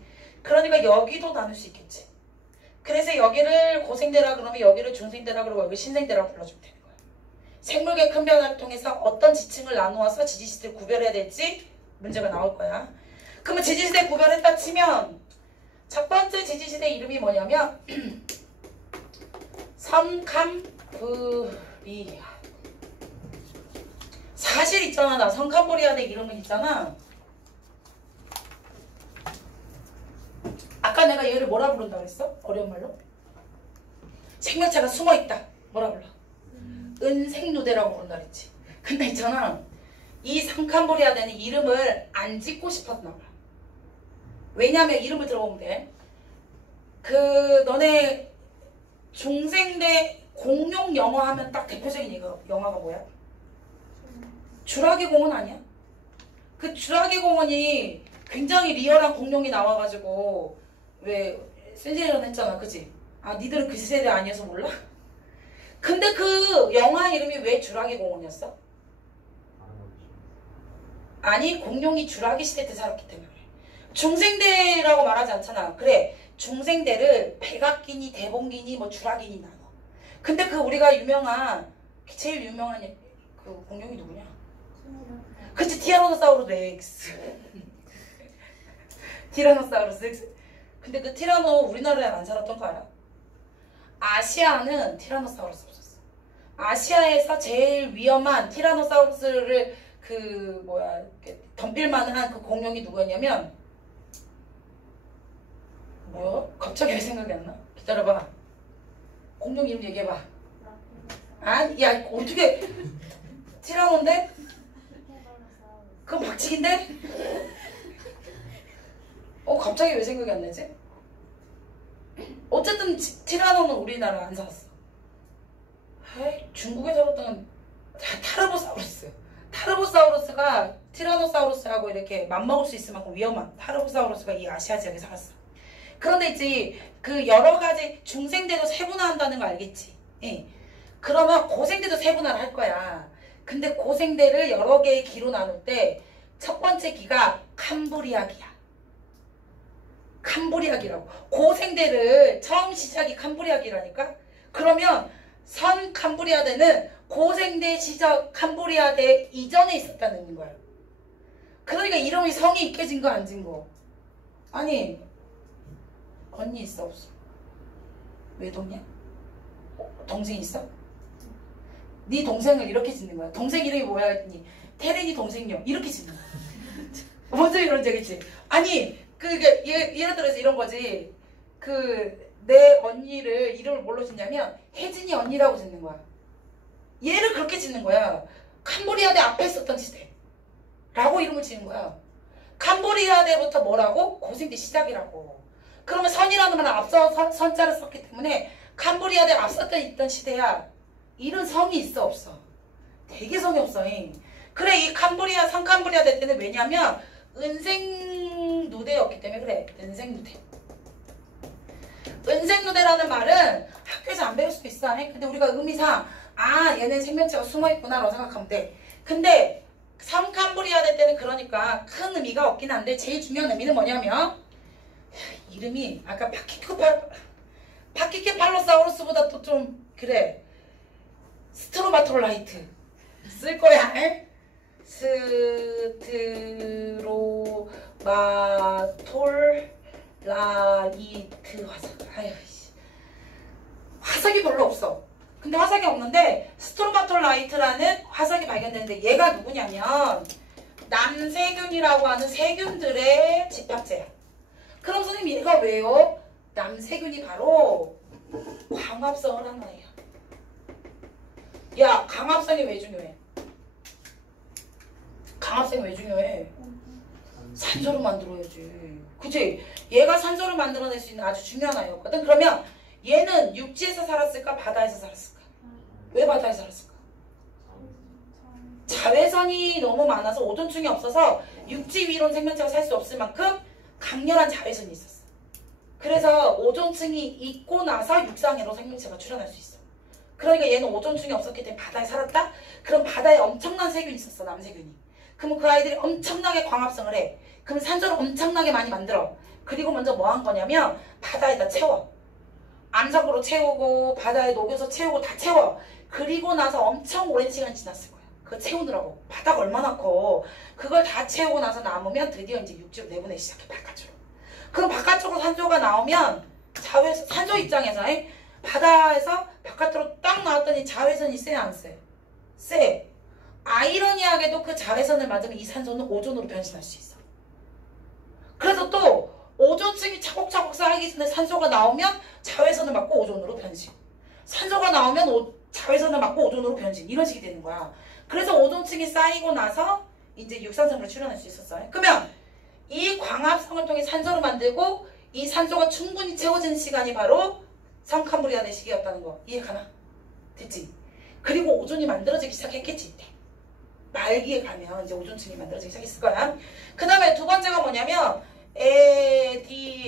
그러니까 여기도 나눌 수 있겠지. 그래서 여기를 고생대라 그러면 여기를 중생대라 그러고 여기 신생대라고 불러주면 되는 거야. 생물계 큰 변화를 통해서 어떤 지층을 나누어서 지지시대를 구별해야 될지 문제가 나올 거야. 그러면 지지시대 구별했다 치면 첫 번째 지지시대 이름이 뭐냐면 성캄브리아. 사실 있잖아. 나 성캄브리아대 이름은 있잖아. 아까 내가 얘를 뭐라 부른다고 했어? 어려운 말로? 생명체가 숨어있다. 뭐라 불러? 은생누대라고 부른다 그랬지. 근데 있잖아. 이 성캄브리아대는 이름을 안 짓고 싶었나 봐. 왜냐면 이름을 들어보면 돼. 너네 중생대 공룡 영화 하면 딱 대표적인 영화가 뭐야? 주라기 공원 아니야? 그 주라기 공원이 굉장히 리얼한 공룡이 나와가지고 왜 센세이션 했잖아. 그치? 아 니들은 그 세대 아니어서 몰라? 근데 그 영화 이름이 왜 주라기 공원이었어? 아니 공룡이 주라기 시대 때 살았기 때문에 그래. 중생대라고 말하지 않잖아. 그래 중생대를 백악기니 대봉기니 뭐 주라기니 나눠. 근데 그 우리가 제일 유명한 그 공룡이 누구냐? 그치 티라노사우루스 렉스. 티라노사우루스 렉스. 근데 그 티라노 우리나라에 안 살았던 거 알아? 아시아는 티라노사우루스 없었어. 아시아에서 제일 위험한 티라노사우루스를 덤빌만한 그 공룡이 누구였냐면 뭐야? 갑자기 왜 생각이 안 나? 기다려봐. 공룡 이름 얘기해봐. 아니 야 어떻게 티라노인데? 그건 박치기인데? 갑자기 왜 생각이 안 나지? 어쨌든 티라노는 우리나라 안 살았어. 중국에 살았던 타르보사우루스. 타르보사우루스가 티라노사우루스하고 이렇게 맞먹을 수 있을 만큼 위험한 타르보사우루스가 이 아시아 지역에 살았어. 그런데 있지 그 여러 가지 중생대도 세분화한다는 거 알겠지? 예. 그러면 고생대도 세분화를 할 거야. 근데 고생대를 여러 개의 기로 나눌 때 첫 번째 기가 캄브리아기야. 캄브리아기라고. 고생대를 처음 시작이 캄브리아기라니까? 그러면 선 캄브리아대는 고생대 시작 캄브리아대 이전에 있었다는 거야. 그러니까 이름이 성이 있게 진 거 안 진 거. 아니 언니 있어 없어? 외동이야? 동생 있어? 네 동생을 이렇게 짓는 거야. 동생 이름이 뭐야 했더니 테린이 동생요. 이렇게 짓는 거야. 먼저 이런 적이지. 아니 예를 들어서 이런 거지. 내 언니를 이름을 뭘로 짓냐면 혜진이 언니라고 짓는 거야. 얘를 그렇게 짓는 거야. 캄보리아대 앞에 있었던 시대 라고 이름을 짓는 거야. 캄보리아대부터 뭐라고? 고생대 시작이라고. 그러면 선이라는 말은 앞서 선자를 썼기 때문에 캄보리아대 앞섰던 있던 시대야. 이런 성이 있어 없어? 되게 성이 없어. 그래 이 성캄브리아대 때는 왜냐면 은생누대였기 때문에 그래. 은생누대. 은생누대라는 말은 학교에서 안 배울 수도 있어. 근데 우리가 의미상 얘는 생명체가 숨어있구나 라고 생각하면 돼. 근데 성캄브리아대 때는 그러니까 큰 의미가 없긴 한데 제일 중요한 의미는 뭐냐면 이름이 아까 파키케팔로사우루스보다 또 좀 그래. 스트로마톨라이트 쓸 거야. 스트로마톨라이트 화석. 화석이 별로 없어. 근데 화석이 없는데 스트로마톨라이트라는 화석이 발견되는데 얘가 누구냐면 남세균이라고 하는 세균들의 집합체야. 그럼 선생님 얘가 왜요? 남세균이 바로 광합성을 하는 애야. 야, 광합성이 왜 중요해? 광합성이 왜 중요해? 산소를 만들어야지. 그치? 얘가 산소를 만들어낼 수 있는 아주 중요한 아이였거든. 그러면 얘는 육지에서 살았을까? 바다에서 살았을까? 왜 바다에서 살았을까? 자외선이 너무 많아서 오존층이 없어서 육지 위로는 생명체가 살 수 없을 만큼 강렬한 자외선이 있었어. 그래서 오존층이 있고 나서 육상으로 생명체가 출현할 수 있어. 그러니까 얘는 오존층이 없었기 때문에 바다에 살았다? 그럼 바다에 엄청난 세균이 있었어, 남세균이. 그러면 그 아이들이 엄청나게 광합성을 해. 그럼 산소를 엄청나게 많이 만들어. 그리고 먼저 뭐 한 거냐면 바다에다 채워. 암석으로 채우고 바다에 녹여서 채우고 다 채워. 그리고 나서 엄청 오랜 시간이 지났을 거야. 그거 채우느라고. 바다가 얼마나 커. 그걸 다 채우고 나서 남으면 드디어 이제 육지로 내보내기 시작해, 바깥으로. 그럼 바깥쪽으로 산소가 나오면 산소 입장에서 바다에서 바깥으로 딱 나왔더니 자외선이 세 안 세? 세. 아이러니하게도 그 자외선을 맞으면 이 산소는 오존으로 변신할 수 있어. 그래서 또 오존층이 차곡차곡 쌓이기 전에 산소가 나오면 자외선을 맞고 오존으로 변신. 산소가 나오면 자외선을 맞고 오존으로 변신. 이런 식이 되는 거야. 그래서 오존층이 쌓이고 나서 이제 육상생물이 출현할 수 있었어요. 그러면 이 광합성을 통해 산소를 만들고 이 산소가 충분히 채워진 시간이 바로 성캄브리아의 시기였다는 거. 이해가나? 됐지? 그리고 오존이 만들어지기 시작했겠지 이때. 말기에 가면 이제 오존층이 만들어지기 시작했을 거야. 그 다음에 두 번째가 뭐냐면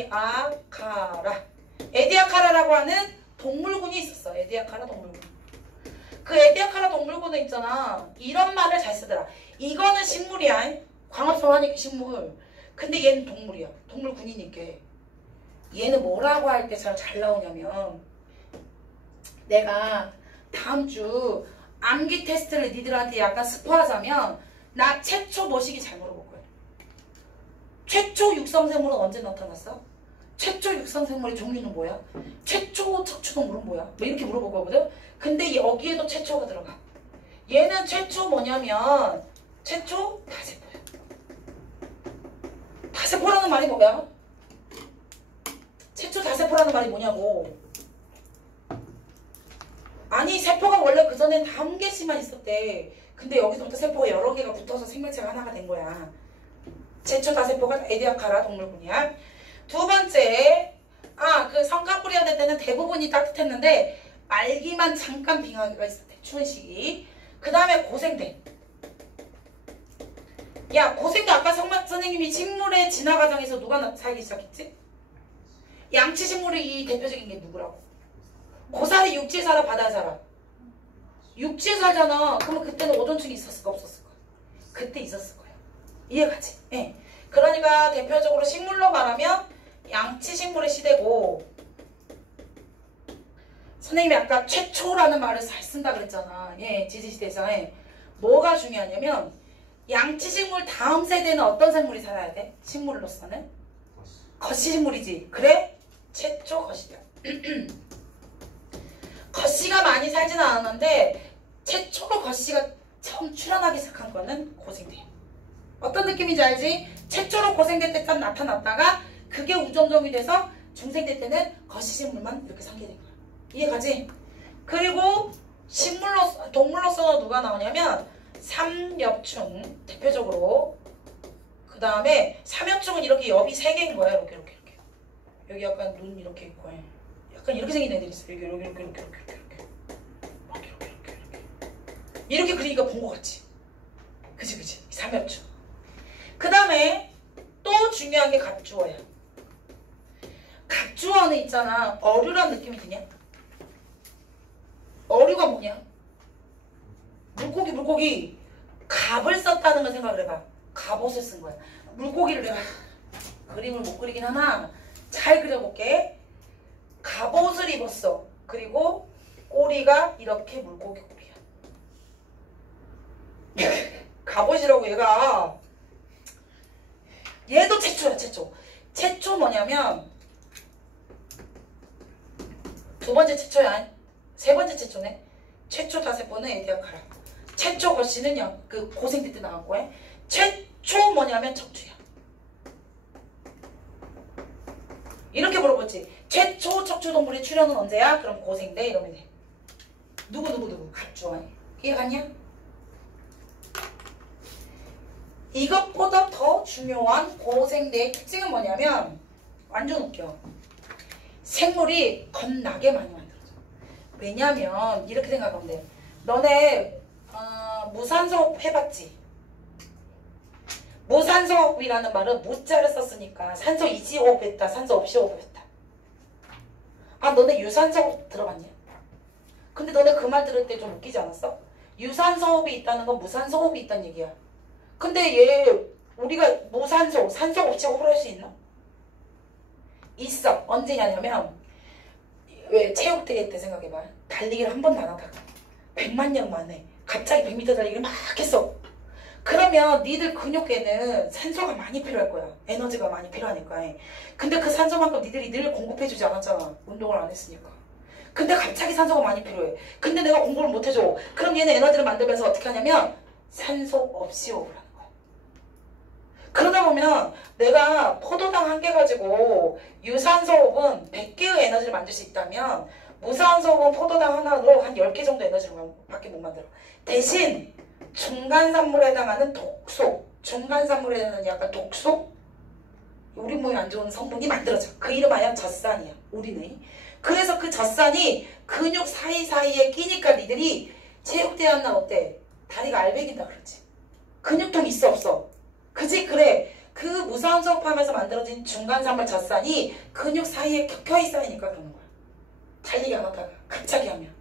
에디아카라. 에디아카라라고 하는 동물군이 있었어. 에디아카라 동물군. 그 에디아카라 동물군은 있잖아. 이런 말을 잘 쓰더라. 이거는 식물이야. 광합성 하니까 식물. 근데 얘는 동물이야. 동물군이니까. 얘는 뭐라고 할 때 잘 나오냐면 내가 다음 주 암기 테스트를 니들한테 약간 스포하자면 나 최초 뭐시기 잘 물어볼 거야. 최초 육상생물은 언제 나타났어? 최초 육상생물의 종류는 뭐야? 최초 척추동물은 뭐야? 뭐 이렇게 물어볼 거거든? 근데 여기에도 최초가 들어가. 얘는 최초 뭐냐면 최초 다세포야. 다세포라는 말이 뭐야? 최초 다세포라는 말이 뭐냐고. 아니 세포가 원래 그전엔 다 한 개씩만 있었대. 근데 여기서부터 세포가 여러 개가 붙어서 생명체가 하나가 된 거야. 최초 다세포가 에디아카라 동물군이야. 두 번째, 그 성캄브리아대 때는 대부분이 따뜻했는데 말기만 잠깐 빙하기가 있었대. 추운 시기. 그 다음에 고생대. 야, 고생대 아까 선생님이 식물의 진화 과정에서 누가 살기 시작했지? 양치식물의 이 대표적인 게 누구라고? 고사리 육지에 살아, 바다에 살아? 육지에 살잖아. 그러면 그때는 오존층이 있었을까 없었을까? 그때 있었을 거야. 이해가지? 예. 그러니까 대표적으로 식물로 말하면 양치식물의 시대고, 선생님이 아까 최초라는 말을 잘 쓴다 그랬잖아. 예, 지지시대에서. 예. 뭐가 중요하냐면 양치식물 다음 세대는 어떤 생물이 살아야 돼? 식물로서는? 거시식물이지. 그래? 최초 거시야. 거시가 많이 살지는 않았는데 최초로 거시가 처음 출현하기 시작한 거는 고생대. 어떤 느낌인지 알지? 최초로 고생대 때 딱 나타났다가 그게 우점점이 돼서 중생대 때는 거시식물만 이렇게 삼게 된 거야. 이해가지? 그리고 동물로서 누가 나오냐면 삼엽충 대표적으로. 그 다음에 삼엽충은 이렇게 엽이 3개인 거야. 이렇게 여기 약간 눈 이렇게 있고 약간 이렇게 생긴 애들이 있어. 이렇게 그리니까 본 것 같지? 그치 삼엽충. 그 다음에 또 중요한 게 갑주어야. 갑주어는 있잖아. 어류란 느낌이 드냐? 어류가 뭐냐? 물고기. 갑을 썼다는 걸 생각을 해봐. 갑옷을 쓴 거야. 물고기를 내가 그림을 못 그리긴 하나 잘 그려볼게. 갑옷을 입었어. 그리고 꼬리가 이렇게 물고기 꼬리야. 갑옷이라고 얘가. 얘도 최초야. 최초 뭐냐면 두 번째 최초야. 세 번째 최초네. 최초 다세포는 에디아 카라. 최초 거씨는 그 고생대 때 나간 거야. 최초 뭐냐면 척추야. 이렇게 물어보지. 최초 척추동물의 출현은 언제야? 그럼 고생대 이러면 돼. 누구 갑주아. 이해갔냐? 이것보다 더 중요한 고생대의 특징은 뭐냐면 완전 웃겨. 생물이 겁나게 많이 만들어져. 왜냐면 이렇게 생각하면 돼. 너네 무산소호흡 해봤지? 무산소호흡이라는 말은 무자를 썼으니까 산소 이지 호흡했다, 산소 없이 호흡했다. 아, 너네 유산소호흡 들어봤냐? 근데 너네 그 말 들을 때 좀 웃기지 않았어? 유산소호흡이 있다는 건 무산소호흡이 있다는 얘기야. 근데 얘 우리가 무산소, 산소 없이 호흡을 할 수 있나? 있어. 언제냐면 왜 체육대회 때 생각해봐. 달리기를 한 번도 안 하다가 100만 년 만에 갑자기 100m 달리기를 막 했어. 그러면 니들 근육에는 산소가 많이 필요할 거야. 에너지가 많이 필요하니까. 근데 그 산소만큼 니들이 늘 공급해주지 않았잖아. 운동을 안 했으니까. 근데 갑자기 산소가 많이 필요해. 근데 내가 공급을 못 해줘. 그럼 얘는 에너지를 만들면서 어떻게 하냐면 산소 없이 호흡을 하는 거야. 그러다 보면 내가 포도당 한 개 가지고 유산소 호흡은 100개의 에너지를 만들 수 있다면 무산소 호흡은 포도당 하나로 한 10개 정도 에너지를 밖에 못 만들어. 대신 중간산물에 해당하는 독소, 중간산물에 해당하는 약간 독소? 우리 몸에 안 좋은 성분이 만들어져. 그 이름하여 젖산이야. 우리네. 그래서 그 젖산이 근육 사이사이에 끼니까 니들이 체육대회 한날 어때? 다리가 알배긴다 그러지. 근육통 있어 없어? 그지? 그래. 그 무산소호흡하면서 만들어진 중간산물 젖산이 근육 사이에 켜켜이 쌓이니까 그러는 거야. 달리기 안 하다가 갑자기 하면.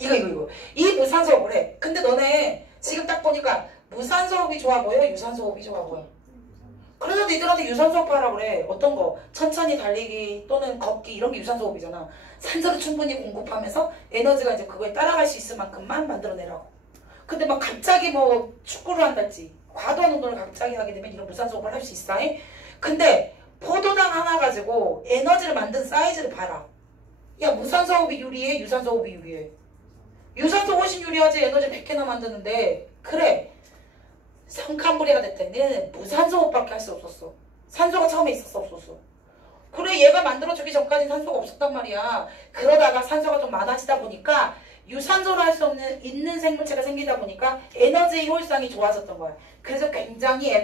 이거. 이 무산소호흡을 해. 근데 너네 지금 딱 보니까 무산소호흡이 좋아 보여? 유산소호흡이 좋아 보여? 그래서 니들한테 유산소호흡 하라고 그래. 어떤 거? 천천히 달리기 또는 걷기 이런 게 유산소호흡이잖아. 산소를 충분히 공급하면서 에너지가 이제 그거에 따라갈 수 있을 만큼만 만들어내라고. 근데 막 갑자기 뭐 축구를 한달지 과도한 운동을 갑자기 하게 되면 이런 무산소호흡을 할 수 있어. 근데 포도당 하나 가지고 에너지를 만든 사이즈를 봐라. 야, 무산소호흡이 유리해? 유산소호흡이 유리해? 유산소 훨씬 유리하지. 에너지 100개나 만드는데. 그래. 성칸부리가 됐을 때는 무산소호흡밖에 할 수 없었어. 산소가 처음에 있었어 없었어? 그래, 얘가 만들어주기 전까지는 산소가 없었단 말이야. 그러다가 산소가 좀 많아지다 보니까 유산소로 할 수 있는 생물체가 생기다 보니까 에너지 효율성이 좋아졌던 거야. 그래서 굉장히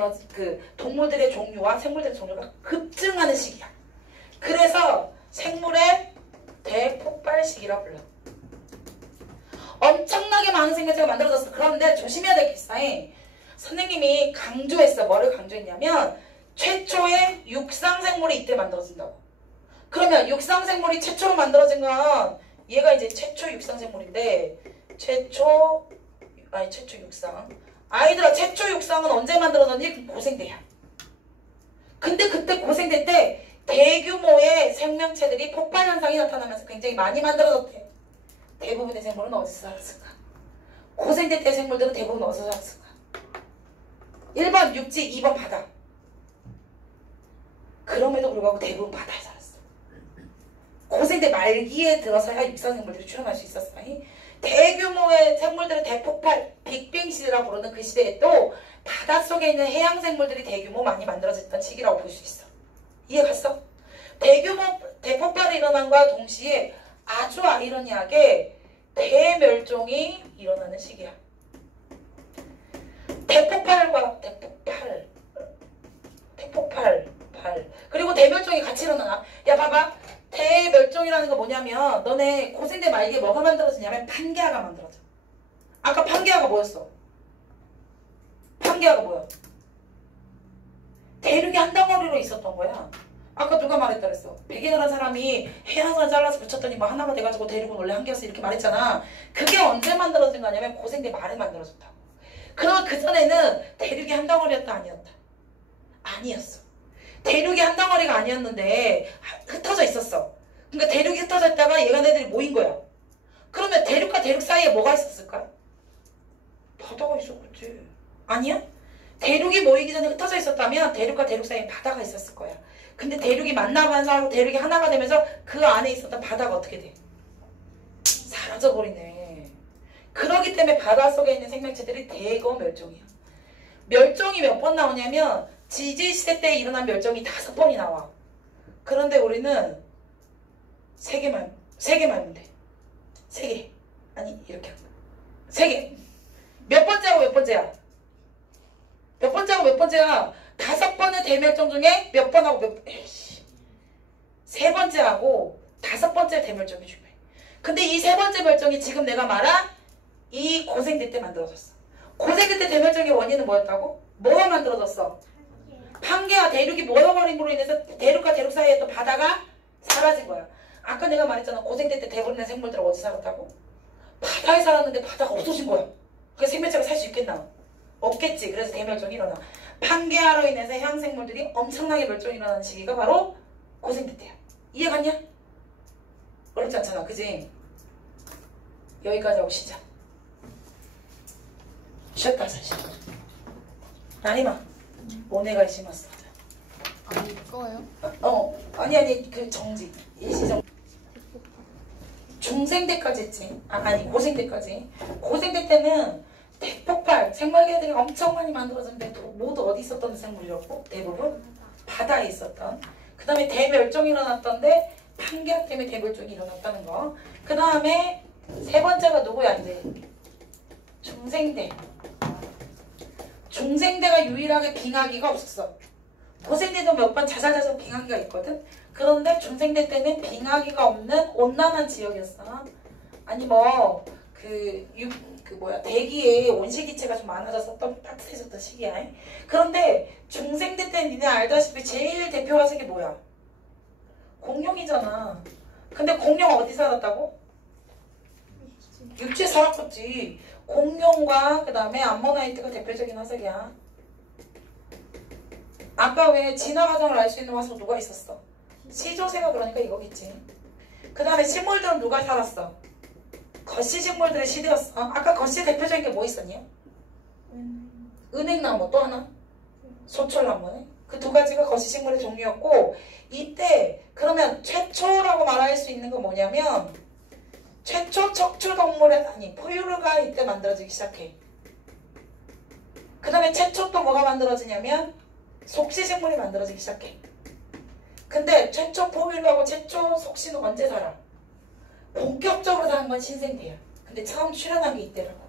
동물들의 종류와 생물들의 종류가 급증하는 시기야. 그래서 생물의 대폭발 시기라 불러. 엄청나게 많은 생물체가 만들어졌어. 그런데 조심해야 될 게 있어. 선생님이 강조했어. 뭐를 강조했냐면 최초의 육상생물이 이때 만들어진다고. 그러면 육상생물이 최초로 만들어진 건 얘가 이제 최초 육상생물인데 최초 육상. 아이들아, 최초 육상은 언제 만들어졌니? 고생대야. 근데 그때 고생대 때 대규모의 생명체들이 폭발 현상이 나타나면서 굉장히 많이 만들어졌대. 대부분의 생물은 어디서 살았을까? 고생대 때 생물들은 대부분 어디서 살았을까? 1번 육지, 2번 바다. 그럼에도 불구하고 대부분 바다에 살았어. 고생대 말기에 들어서야 육상생물들이 출현할 수 있었어. 대규모의 생물들의 대폭발, 빅뱅 시대라고 부르는 그 시대에 또 바닷속에 있는 해양생물들이 대규모 많이 만들어졌던 시기라고 볼 수 있어. 이해 갔어? 대규모 대폭발이 일어난과 동시에 아주 아이러니하게 대멸종이 일어나는 시기야. 대폭발. 그리고 대멸종이 같이 일어나. 야, 봐봐. 대멸종이라는 거 뭐냐면 너네 고생대 말기에 뭐가 만들어지냐면 판게아가 만들어져. 아까 판게아가 뭐였어? 판게아가 뭐야? 대륙이 한 덩어리로 있었던 거야. 아까 누가 말했다 그랬어? 백인이라는 사람이 해양선을 잘라서 붙였더니 뭐 하나가 돼가지고 대륙은 원래 한 개였어 이렇게 말했잖아. 그게 언제 만들어진 거냐면 고생대 말에 만들어졌다고. 그러면 그전에는 대륙이 한 덩어리였다 아니었다? 아니었어. 대륙이 한 덩어리가 아니었는데 흩어져 있었어. 그러니까 대륙이 흩어져 있다가 얘네들이 모인 거야. 그러면 대륙과 대륙 사이에 뭐가 있었을까? 바다가 있었겠지. 아니야? 대륙이 모이기 전에 흩어져 있었다면 대륙과 대륙 사이에 바다가 있었을 거야. 근데 대륙이 만나면서 대륙이 하나가 되면서 그 안에 있었던 바다가 어떻게 돼? 사라져버리네. 그렇기 때문에 바닷속에 있는 생명체들이 대거 멸종이야. 멸종이 몇 번 나오냐면 지질시대 때 일어난 멸종이 5번이 나와. 그런데 우리는 3개 말면 돼. 3개. 아니 이렇게 3개. 몇 번째하고 몇 번째야? 몇 번째하고 몇 번째야? 5번의 대멸종 중에 몇 번하고 몇 번? 3번째하고 5번째 대멸종이 중요해. 근데 이 3번째 멸종이 지금 내가 말한 이 고생대 때 만들어졌어. 고생대 때 대멸종의 원인은 뭐였다고? 뭐가 만들어졌어? 판개와 대륙이 모여버림으로 인해서 대륙과 대륙 사이에 또 바다가 사라진 거야. 아까 내가 말했잖아. 고생대 때 대부분의 생물들은 어디 살았다고? 바다에 살았는데 바다가 없어진 거야. 그래서 생명체가 살 수 있겠나? 없겠지. 그래서 대멸종이 일어나. 판개화로 인해서 해양생물들이 엄청나게 멸종이 일어나는 시기가 바로 고생대 때야. 이해갔냐? 어렵지 않잖아. 그지? 여기까지 하고 쉬자. 쉬었다 사실. 아니마 모네가 심었어. 아니 이거요? 아니 그 정지 일시정 중생대까지 했지. 아니 고생대까지. 고생대 때는 대폭발 생물계들이 엄청 많이 만들어졌는데 모두 어디 있었던 생물이었고 대부분 바다에 있었던. 그 다음에 대멸종이 일어났던데 판개학 때문에 대멸종이 일어났다는 거. 그 다음에 3번째가 누구야 이제 중생대. 중생대가 유일하게 빙하기가 없었어. 고생대도 몇 번 자잘자잘 빙하기가 있거든. 그런데 중생대 때는 빙하기가 없는 온난한 지역이었어. 아니 대기에 온실기체가 좀 많아졌었던 따뜻해졌던 시기야. 그런데 중생대 때는 니네 알다시피 제일 대표 화석이 뭐야? 공룡이잖아. 근데 공룡 어디 살았다고? 육지에 살았겠지. 공룡과 그 다음에 암모나이트가 대표적인 화석이야. 아까 왜 진화 과정을 알 수 있는 화석 누가 있었어? 시조새가 그러니까 이거겠지. 그 다음에 식물들은 누가 살았어? 거시 식물들의 시대였어. 아까 거시의 대표적인 게 뭐 있었냐? 은행나무 또 하나? 소철나무네. 그 2가지가 거시 식물의 종류였고 이때 그러면 최초라고 말할 수 있는 건 뭐냐면 최초 척추동물의 포유류가 이때 만들어지기 시작해. 그 다음에 최초 또 뭐가 만들어지냐면 속시식물이 만들어지기 시작해. 근데 최초 포유류하고 최초 속시는 언제 살아? 본격적으로 사는 건 신생대야. 근데 처음 출현한 게 이때라고.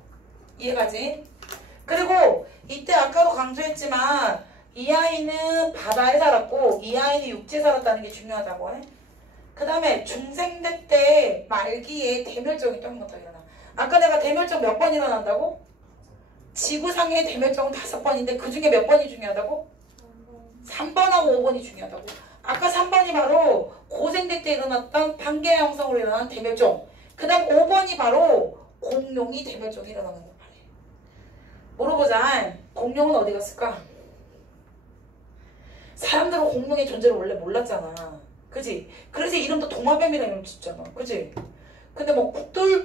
이해가지? 그리고 이때 아까도 강조했지만 이 아이는 바다에 살았고 이 아이는 육지에 살았다는 게 중요하다고 해. 그 다음에 중생대 때 말기에 대멸종이 또 한 번 더 일어나. 아까 내가 대멸종 몇 번 일어난다고? 지구상의 대멸종은 5번인데 그 중에 몇 번이 중요하다고? 3번하고 5번이 중요하다고. 아까 3번이 바로 고생대 때 일어났던 판개 형성으로 일어난 대멸종. 그 다음 5번이 바로 공룡이 대멸종이 일어나는 거 말이에요. 물어보자. 공룡은 어디 갔을까? 사람들은 공룡의 존재를 원래 몰랐잖아. 그지? 그래서 이름도 도마뱀이라는 이름 짓잖아. 그지? 근데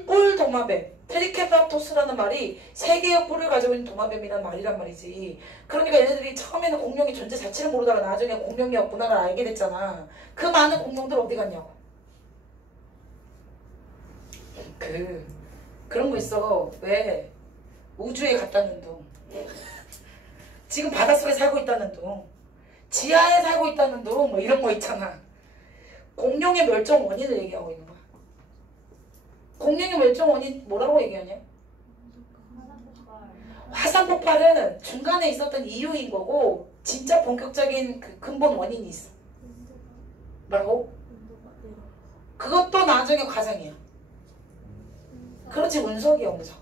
뿔 도마뱀, 트리케라토스라는 말이 3개의 뿔을 가지고 있는 도마뱀이라는 말이란 말이지. 그러니까 얘네들이 처음에는 공룡의 존재 자체를 모르다가 나중에 공룡이었구나를 알게 됐잖아. 그 많은 공룡들 어디 갔냐고. 그런 거 있어. 왜? 우주에 갔다는 둥. 지금 바닷속에 살고 있다는 둥. 지하에 살고 있다는 둥. 이런 거 있잖아. 공룡의 멸종 원인을 얘기하고 있는 거야. 공룡의 멸종 원인 뭐라고 얘기하냐? 화산 폭발은 중간에 있었던 이유인 거고 진짜 본격적인 그 근본 원인이 있어. 뭐라고? 그것도 나중에 과정이야. 그렇지, 운석이야, 운석.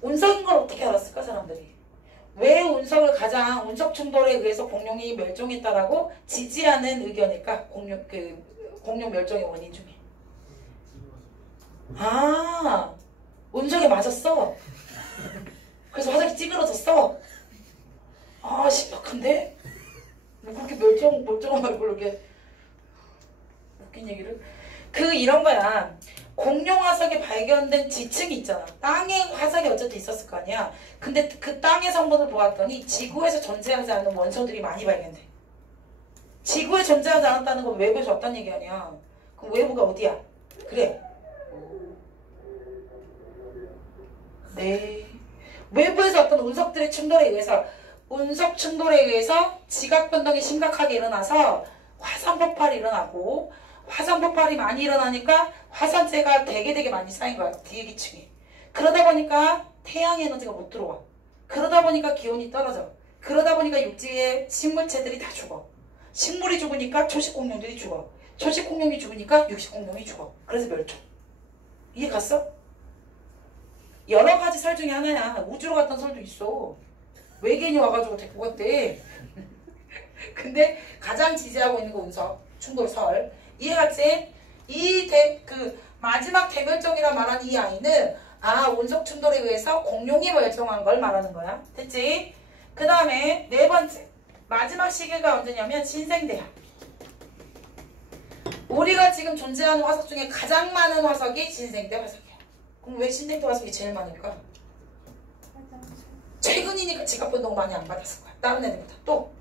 운석인 걸 어떻게 알았을까, 사람들이? 왜 운석을 가장 운석 충돌에 의해서 공룡이 멸종했다라고 지지하는 의견일까? 공룡 멸종의 원인 중에. 운석에 맞았어. 그래서 화석이 찌그러졌어. 심각한데? 뭐 그렇게 멀쩡한 얼굴로 이렇게 웃긴 얘기를? 이런 거야. 공룡 화석이 발견된 지층이 있잖아. 땅에 화석이 어쨌든 있었을 거 아니야. 근데 그 땅의 성분을 보았더니 지구에서 존재하지 않는 원소들이 많이 발견돼. 지구에 존재하지 않았다는 건 외부에서 왔다는 얘기 아니야. 그럼 외부가 어디야? 그래. 네. 외부에서 어떤 운석들의 충돌에 의해서 운석 충돌에 의해서 지각 변동이 심각하게 일어나서 화산 폭발이 일어나고 화산 폭발이 많이 일어나니까 화산재가 되게 많이 쌓인 거야. 뒤에 기층에. 그러다 보니까 태양 에너지가 못 들어와. 그러다 보니까 기온이 떨어져. 그러다 보니까 육지의 식물체들이 다 죽어. 식물이 죽으니까 초식공룡들이 죽어. 초식공룡이 죽으니까 육식공룡이 죽어. 그래서 멸종. 이해 갔어? 여러 가지 설 중에 하나야. 우주로 갔던 설도 있어. 외계인이 와가지고 데리고 갔대. 근데 가장 지지하고 있는 거 운석 충돌 설. 이해갔지? 마지막 대멸종이라 말하는 이 아이는 운석 충돌에 의해서 공룡이 멸종한 걸 말하는 거야. 됐지? 그 다음에 네 번째. 마지막 시기가 언제냐면 신생대야. 우리가 지금 존재하는 화석 중에 가장 많은 화석이 신생대 화석이야. 그럼 왜 신생대 화석이 제일 많을까? 최근이니까 지각 변동 많이 안 받았을 거야. 다른 애들보다. 또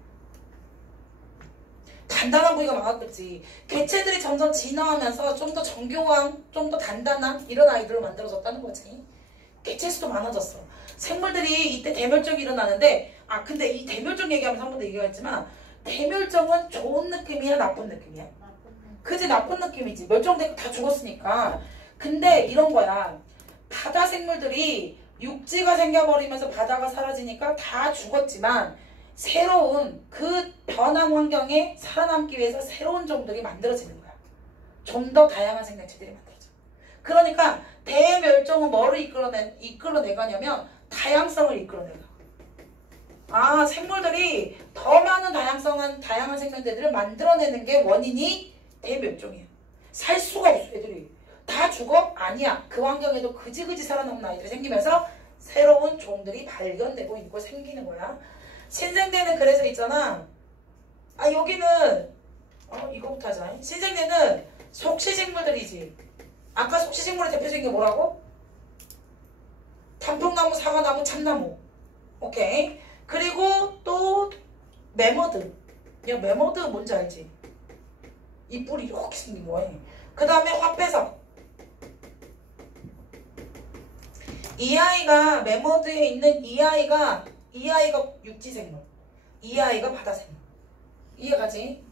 단단한 부위가 많았겠지. 개체들이 점점 진화하면서 좀 더 정교한, 좀 더 단단한 이런 아이들로 만들어졌다는 거지. 개체 수도 많아졌어. 생물들이 이때 대멸종이 일어나는데 근데 이 대멸종 얘기하면서 한 번도 얘기했지만 대멸종은 좋은 느낌이야 나쁜 느낌이야? 그지 나쁜 느낌이지. 멸종되고 다 죽었으니까. 근데 이런 거야. 바다 생물들이 육지가 생겨버리면서 바다가 사라지니까 다 죽었지만 새로운 그 변한 환경에 살아남기 위해서 새로운 종들이 만들어지는 거야. 좀 더 다양한 생명체들이 만들어져. 그러니까 대멸종은 뭐를 이끌어내가냐면 다양성을 이끌어내가. 생물들이 더 많은 다양한 생명체들을 만들어내는 게 원인이 대멸종이야. 살 수가 없어 애들이. 다 죽어? 아니야. 그 환경에도 그지그지 살아남는 아이들이 생기면서 새로운 종들이 발견되고 있고 생기는 거야. 신생대는 그래서 있잖아. 여기는 이거부터 하자. 신생대는 속시식물들이지. 아까 속시식물의 대표적인 게 뭐라고? 단풍나무, 사과나무, 참나무. 오케이. 그리고 또 매머드. 야 매머드 뭔지 알지? 이 뿔이 이렇게 생긴 거야. 그 다음에 화폐석. 이 아이가 매머드에 있는 이 아이가 육지생물. 이 아이가 바다생물. 이해가지?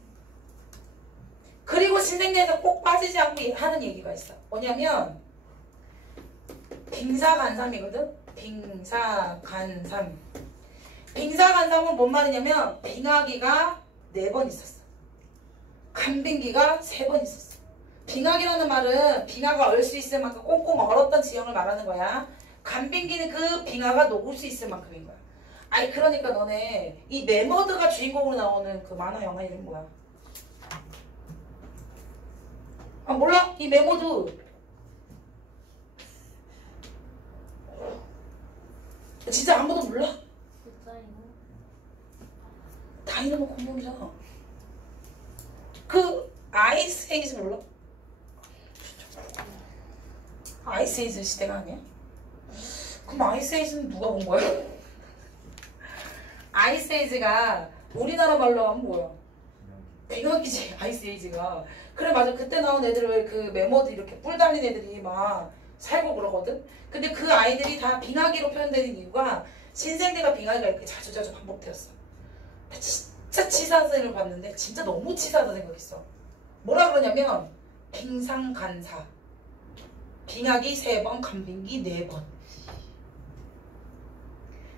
그리고 신생대에서 꼭 빠지지 않고 하는 얘기가 있어. 뭐냐면 빙사간삼이거든? 빙사간삼. 빙사간삼은 뭔 말이냐면 빙하기가 4번 있었어. 간빙기가 3번 있었어. 빙하기라는 말은 빙하가 얼 수 있을 만큼 꽁꽁 얼었던 지형을 말하는 거야. 간빙기는 그 빙하가 녹을 수 있을 만큼인 거야. 그러니까 너네 이 매머드가 주인공으로 나오는 그 만화 영화 이름 뭐야? 몰라? 이 매머드 진짜 아무도 몰라? 다이너모 공룡이잖아. 그 아이스 에이즈 몰라? 아이스 에이즈 시대가 아니야? 그럼 아이스 에이즈는 누가 본 거야? 아이스 에이즈가 우리나라 말로 하면 뭐야? 빙하기지 아이스 에이즈가. 그래 맞아. 그때 나온 애들 왜 그 매머드 이렇게 뿔 달린 애들이 막 살고 그러거든? 근데 그 아이들이 다 빙하기로 표현되는 이유가 신생대가 빙하기가 이렇게 자주 반복되었어. 진짜 치사를 봤는데 진짜 너무 치사하다 생각했어. 뭐라 그러냐면 빙상간사. 빙하기 3번, 간빙기 4번.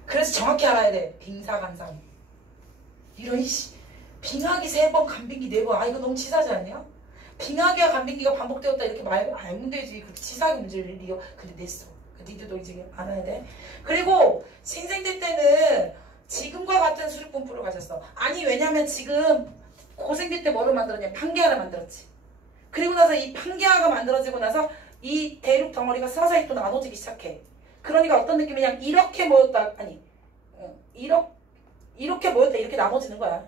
그래서 정확히 알아야 돼. 빙사간삼. 이런 빙하기 3번, 간빙기 4번. 이거 너무 치사하지 않냐? 빙하기와 간빙기가 반복되었다 이렇게 알면 되지. 그렇게 치사하게 문제를 리어. 근데 냈어. 니들도 이제 알아야 돼. 그리고 신생대 때는 지금과 같은 수립분포를 가졌어. 왜냐면 지금 고생대 때 뭐를 만들었냐? 판게아를 만들었지. 그리고 나서 이 판게아가 만들어지고 나서 이 대륙 덩어리가 서서히 또 나눠지기 시작해. 그러니까 어떤 느낌이냐? 이렇게 모였다. 이렇게 모였다. 이렇게 나눠지는 거야.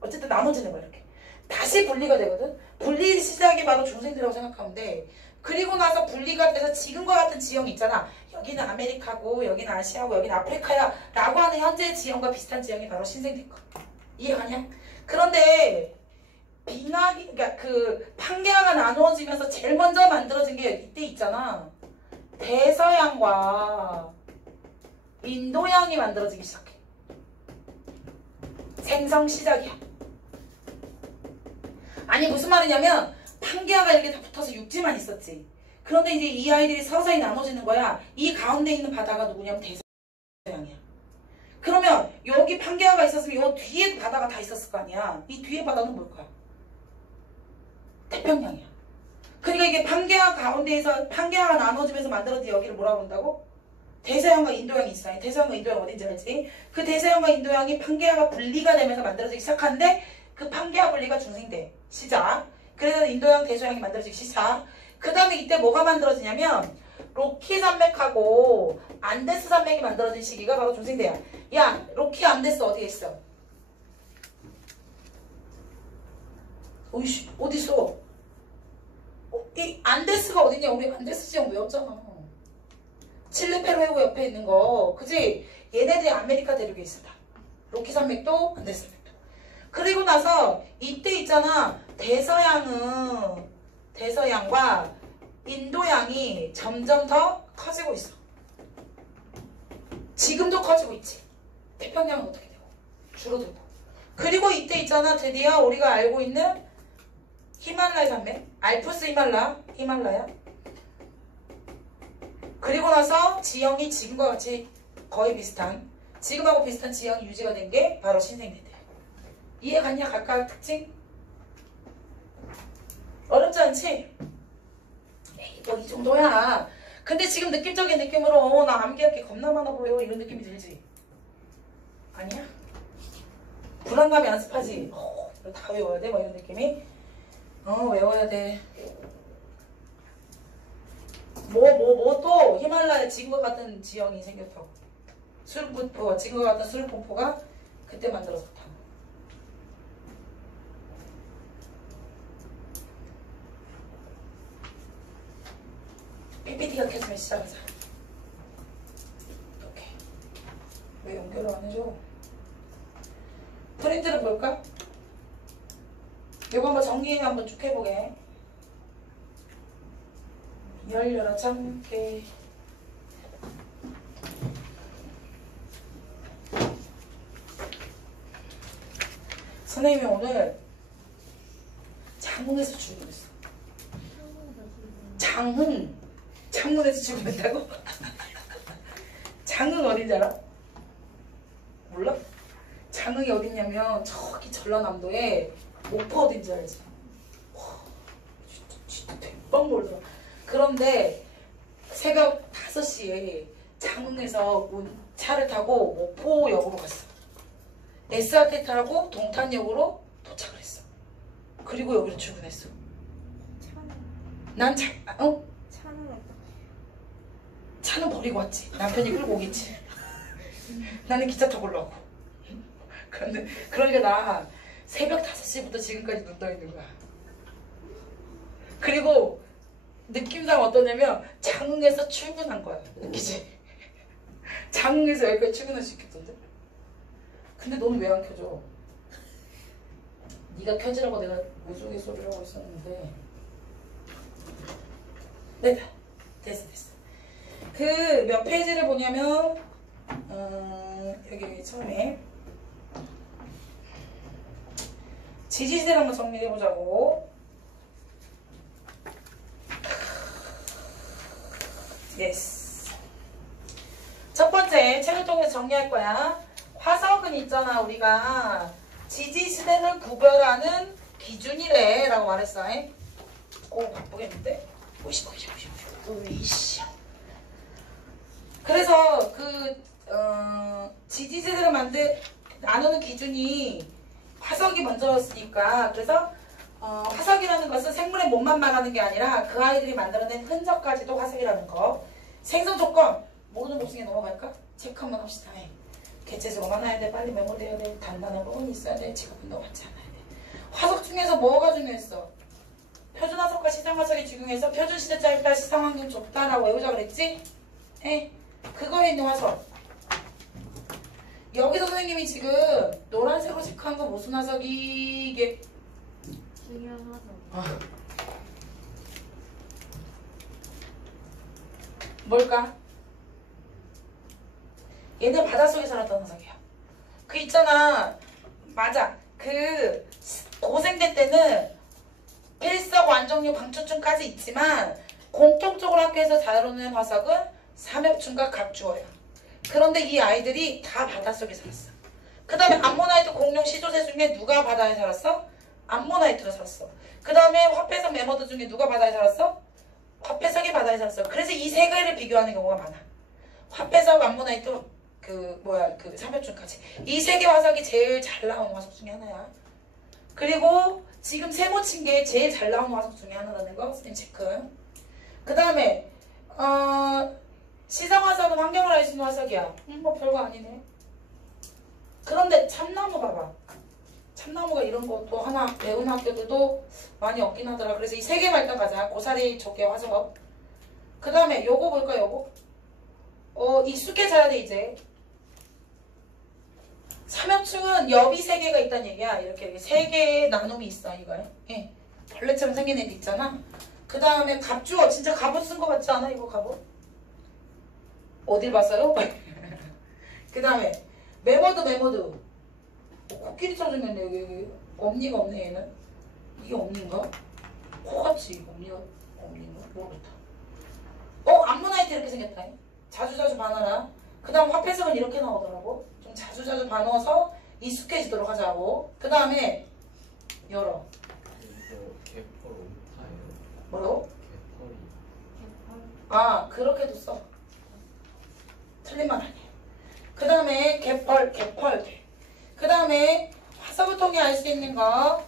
어쨌든 나눠지는 거야. 이렇게. 다시 분리가 되거든. 분리 시작이 바로 중생대라고 생각하면 돼. 그리고 나서 분리가 돼서 지금과 같은 지형이 있잖아. 여기는 아메리카고 여기는 아시아고 여기는 아프리카야 라고 하는 현재의 지형과 비슷한 지형이 바로 신생대 거. 이해가냐? 그런데 빙하기, 그러니까 그 판게아가 나누어지면서 제일 먼저 만들어진 게 이때 있잖아. 대서양과 인도양이 만들어지기 시작해. 생성 시작이야. 아니 무슨 말이냐면 판게아가 이렇게 다 붙어서 육지만 있었지. 그런데 이제 이 아이들이 서서히 나눠지는 거야. 이 가운데 있는 바다가 누구냐면 대서양이야. 그러면 여기 판게아가 있었으면 이 뒤에도 바다가 다 있었을 거 아니야. 이 뒤에 바다는 뭘까? 태평양이야. 그러니까 이게 판게아 가운데에서 판게아가 나눠지면서 만들어진 여기를 뭐라고 한다고? 대서양과 인도양이 있어요. 대서양과 인도양 어딘지 알지? 그 대서양과 인도양이 판게아가 분리가 되면서 만들어지기 시작하는데 그 판게아 분리가 중생대 시작. 그래서 인도양 대서양이 만들어지기 시작. 그 다음에 이때 뭐가 만들어지냐면 로키 산맥하고 안데스 산맥이 만들어진 시기가 바로 중생대야. 야, 로키 안데스 어디에 있어? 어이씨, 어딨어? 이 안데스가 어디냐? 우리 안데스 지형 외웠잖아. 칠레 페루 옆에 있는 거, 그지? 얘네들이 아메리카 대륙에 있었다. 로키 산맥도 안데스 산맥도. 그리고 나서 이때 있잖아. 대서양과 인도양이 점점 더 커지고 있어. 지금도 커지고 있지. 태평양은 어떻게 되고? 줄어들고. 그리고 이때 있잖아. 드디어 우리가 알고 있는 히말라야 산맥, 알프스 히말라야. 그리고 나서 지형이 지금과 같이 거의 비슷한, 지금하고 비슷한 지형이 유지가 된 게 바로 신생대대. 이해 갔냐? 각각 특징? 어렵지 않지? 에이, 뭐 이 정도야. 근데 지금 느낌적인 느낌으로 나 암기할 게 겁나 많아 보여 이런 느낌이 들지? 아니야? 불안감이 연습하지? 이거 다 외워야 돼? 뭐 이런 느낌이? 외워야 돼. 뭐 또 히말라야 지금과 같은 지형이 생겼다고. 수르폭포, 지금과 같은 수르폭포가 그때 만들어졌다. PPT가 켜지면 시작하자. 오케이. 왜 연결을 안 해줘? 프린트를 볼까? 이거 한번 정리 한번 쭉 해보게. 열려라 참깨. 선생님이 오늘 장흥에서 출근했어. 장흥에서 출근했다고? 장흥 어딘지 알아? 몰라? 장흥이 어딨냐면 저기 전라남도에 목포 어딘지 알지? 와, 진짜 대박 멀더라. 그런데 새벽 5시에 장흥에서 차를 타고 목포역으로 갔어. SRT 타고 동탄역으로 도착을 했어. 그리고 여기로 출근했어. 난 차는 어떻게? 차는 버리고 왔지. 남편이 끌고 오겠지. 나는 기차 타고 올라오고. 그러니까 나 새벽 5시부터 지금까지 눈 떠 있는 거야. 그리고 느낌상 어떠냐면 장흥에서 출근한 거야. 느끼지? 장흥에서 여기까지 출근할 수 있겠던데? 근데 너는 왜 안 켜져? 네가 켜지라고 내가 우스갯소리를 하고 있었는데. 네, 됐어. 그 몇 페이지를 보냐면 여기 처음에 지지세를 한번 정리해보자고. 예스. 첫 번째 책을 통해서 정리할 거야. 화석은 있잖아. 우리가 지지시대를 구별하는 기준이래 라고 말했어. 오, 바쁘겠는데? 오이씨. 그래서 지지세대를 나누는 기준이 화석이 먼저였으니까. 그래서 화석이라는 것은 생물의 몸만 말하는 게 아니라 그 아이들이 만들어낸 흔적까지도 화석이라는 거. 생성 조건 모르는 복숭에 넘어갈까? 체크 한번 합시다. 개체수가 많아야 돼. 빨리 메모돼야 돼. 단단한 부분이 있어야 돼. 지갑분도 같지 않아야 돼. 화석 중에서 뭐가 중요했어? 표준 화석과 시상 화석이 중요해서 표준 시대 짧다, 시상 환경 좁다라고 외우자 그랬지? 그거에 있는 화석. 여기서 선생님이 지금 노란색으로 체크한 건 무슨 화석이? 이게 중요한 화석. 뭘까? 얘네 바닷속에 살았던 녀석이야. 그 있잖아. 맞아. 그 고생대 때는 필석, 완종류, 방초충까지 있지만 공통적으로 학교에서 다루는 화석은 삼엽충과 갑주어야. 그런데 이 아이들이 다 바닷속에 살았어. 그 다음에 암모나이트, 공룡, 시조새 중에 누가 바다에 살았어? 암모나이트가 살았어. 그 다음에 화폐석, 매머드 중에 누가 바다에 살았어? 화폐석이 바다에 살았어. 그래서 이 세 개를 비교하는 경우가 많아. 화폐석, 암모나이트, 그 삼엽충까지. 이 세 개 화석이 제일 잘 나오는 화석 중에 하나야. 그리고 지금 세모 친 게 제일 잘 나오는 화석 중에 하나라는 거 선생님 체크. 그 다음에 시성화석은 환경을 알 수 있는 화석이야. 뭐 별거 아니네. 그런데 참나무 봐봐. 참나무가 이런 것도 하나 배우는 학교들도 많이 없긴 하더라. 그래서 이 세 개만 일단 가자. 고사리 조개 화석. 그 다음에 요거 볼까 요거? 익숙해져야 돼 이제. 삼엽충은 엽이 세 개가 있다는 얘기야. 이렇게 세 개의 나눔이 있어 이거에. 예. 벌레처럼 생긴 애들 있잖아. 그 다음에 갑주어. 진짜 갑옷 쓴 거 같지 않아 이거 갑옷? 어딜 봤어요? 그 다음에 매머드. 코끼리처럼 생겼네 여기. 엄니가 없네 얘는. 이게 엄니인가? 코같이 엄니인가? 모르겠다. 암모나이트 이렇게 생겼다. 자주자주 반하라. 그 다음 화폐석은 이렇게 나오더라고. 좀 자주자주 반어서 익숙해지도록 하자고. 그 다음에 열어. 이거 개펄 옴타예요. 뭐라고? 개펄이. 그렇게도 써. 틀린 말 아니에요. 그 다음에 개펄. 그 다음에 화석을 통해 알 수 있는 거.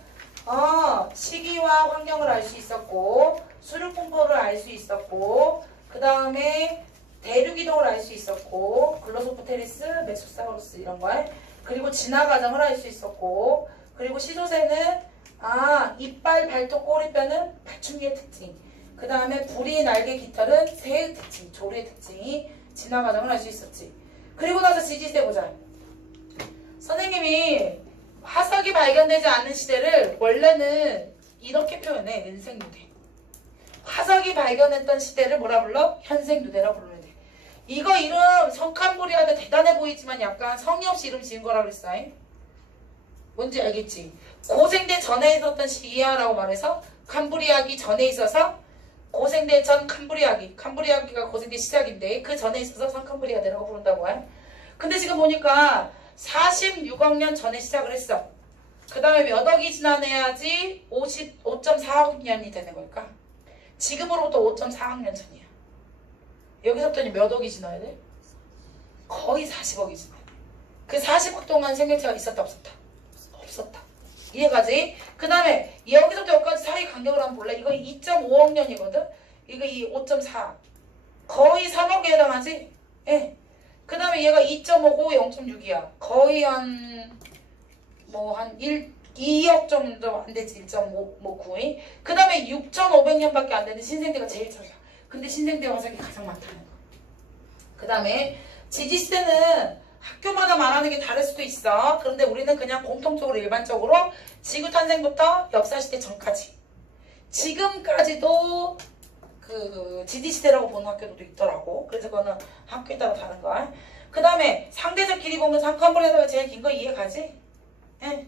시기와 환경을 알 수 있었고, 수륙 분포를 알 수 있었고, 그 다음에 대륙 이동을 알 수 있었고, 글로소프테리스, 메소사우루스 이런 거. 그리고 진화 과정을 알 수 있었고, 그리고 시조새는 이빨, 발톱, 꼬리뼈는 파충류의 특징. 그 다음에 부리, 날개, 깃털은 새의 특징, 조류의 특징이 진화 과정을 알 수 있었지. 그리고 나서 지지세 보자. 선생님이 화석이 발견되지 않은 시대를 원래는 이렇게 표현해. 은생누대. 화석이 발견했던 시대를 뭐라 불러? 현생누대라 부르면 돼. 이거 이름 성캄브리아도 대단해 보이지만 약간 성의 없이 이름 지은 거라 그랬어. 뭔지 알겠지? 고생대 전에 있었던 시기야라고 말해서 캄브리아기 전에 있어서 고생대 전 캄브리아기가 고생대 시작인데 그 전에 있어서 성캄브리아대라고 부른다고 해. 근데 지금 보니까 46억 년 전에 시작을 했어. 그 다음에 몇 억이 지나내야지 5.4억 년이 되는 걸까? 지금으로부터 5.4억 년 전이야. 여기서부터 몇 억이 지나야 돼? 거의 40억이 지나야 돼. 그 40억 동안 생명체가 있었다 없었다? 없었다. 이해가지? 그 다음에 여기서부터 여기까지 사이 간격을 한번 볼래? 이거 2.5억 년이거든? 이거 이 5.4 거의 3억에 해당하지? 예. 그 다음에 얘가 2.5고 0.6이야. 거의 한 2억 정도 안 되지. 1.59이. 그 다음에 6,500년밖에 안 되는 신생대가 제일 작아. 근데 신생대 화석이 가장 많다는 거. 그 다음에 지지시대는 학교마다 말하는 게 다를 수도 있어. 그런데 우리는 그냥 공통적으로 일반적으로 지구 탄생부터 역사시대 전까지 지금까지도 그 지지시대라고 보는 학교도 있더라고. 그래서 그거는 학교에 따라 다른 거야. 그 다음에 상대적 길이 보면 상칸불에다가 제일 긴 거 이해 가지? 예.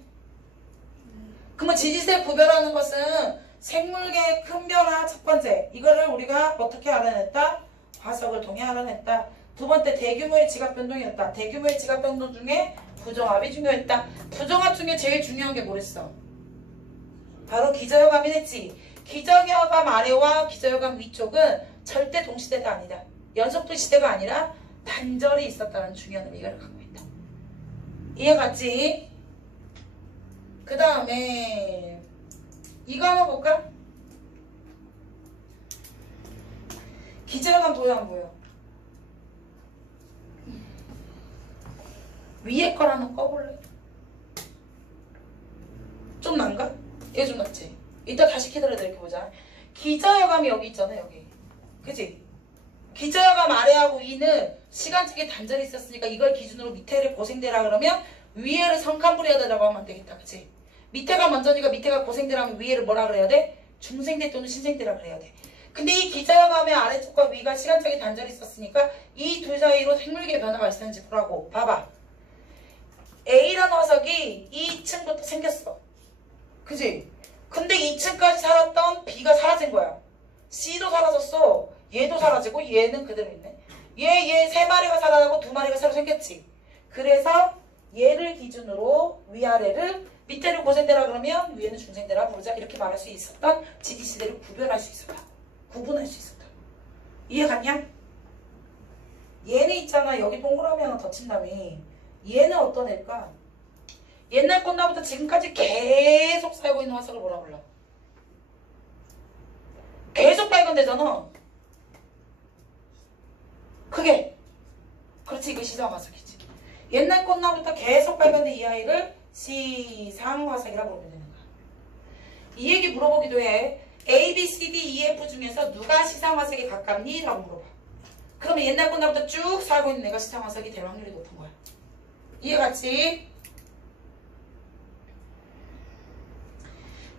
그러면 지지시대 구별하는 것은 생물계 큰 변화 첫 번째. 이거를 우리가 어떻게 알아냈다? 화석을 통해 알아냈다. 두 번째 대규모의 지각 변동이었다. 대규모의 지각 변동 중에 부정합이 중요했다. 부정합 중에 제일 중요한 게 뭐랬어? 바로 기저혈감이 됐지. 기저혈감 아래와 기저혈감 위쪽은 절대 동시대가 아니다. 연속도 시대가 아니라 단절이 있었다는 중요한 의미를 갖고 있다. 이해 갔지? 그 다음에 이거 한번 볼까? 기저혈감 보여 안 보여? 위에 걸 한번 꺼볼래? 좀 난가? 얘 좀 낫지? 이따 다시 키더라도 이렇게 보자. 기저혈감이 여기 있잖아 여기. 그치? 기저혈감 아래하고 위는 시간적인 단절이 있었으니까 이걸 기준으로 밑에를 고생대라 그러면 위에를 성칸브리아대라고 하면 안 되겠다. 그치? 밑에가 먼저니까 밑에가 고생대라면 위에를 뭐라 그래야 돼? 중생대 또는 신생대라 그래야 돼. 근데 이 기저염암의 아래쪽과 위가 시간적인 단절이 있었으니까 이 둘 사이로 생물계의 변화가 있었는지 보라고. 봐봐. A라는 화석이 2층부터 생겼어. 그지? 근데 2층까지 살았던 B가 사라진 거야. C도 사라졌어. 얘도 사라지고 얘는 그대로 있네. 얘 세 마리가 살아나고 두 마리가 새로 생겼지. 그래서 얘를 기준으로 위아래를 밑에를 고생대라 그러면 위에는 중생대라 부르자 이렇게 말할 수 있었던 지지시대를 구별할 수 있었다. 구분할 수 있었다. 이해 갔냐? 얘는 있잖아. 여기 동그라미 하나 더 친다음에 얘는 어떤 애일까? 옛날 꽃나부터 지금까지 계속 살고 있는 화석을 뭐라 불러? 계속 발견되잖아. 그게 그렇지. 이거 시상화석이지. 옛날 꽃나부터 계속 발견된 이 아이를 시상화석이라고 부르면 되는 거야. 이 얘기 물어보기도 해. A, B, C, D, E, F 중에서 누가 시상화석에 가깝니? 라고 물어봐. 그러면 옛날 꽃나부터 쭉 살고 있는 애가 시상화석이 될 확률이 높은 거야. 이해갔지?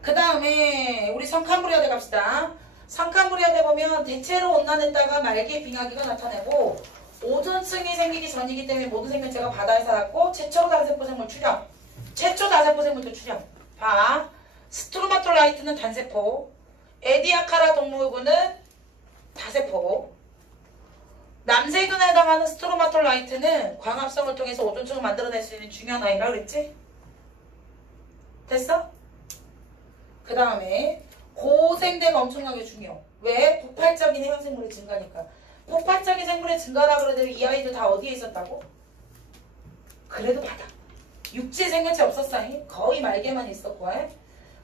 그 다음에 우리 성칸브리아대 갑시다. 성칸브리아대 보면 대체로 온난했다가 말기의 빙하기가 나타내고 오존층이 생기기 전이기 때문에 모든 생명체가 바다에 살았고 최초로 단세포 생물 출현. 최초 단세포 생물도 출현. 봐. 스트로마톨라이트는 단세포. 에디아카라 동물구는 다세포. 남세균에 해당하는 스트로마톨라이트는 광합성을 통해서 오존층을 만들어낼 수 있는 중요한 아이라 그랬지? 됐어? 그 다음에 고생대가 엄청나게 중요. 왜? 폭발적인 해양생물의 증가니까. 폭발적인 생물의 증가라 그래도 이 아이들 다 어디에 있었다고? 그래도 바다. 육지에 생명체 없었어. 거의 말개만 있었고.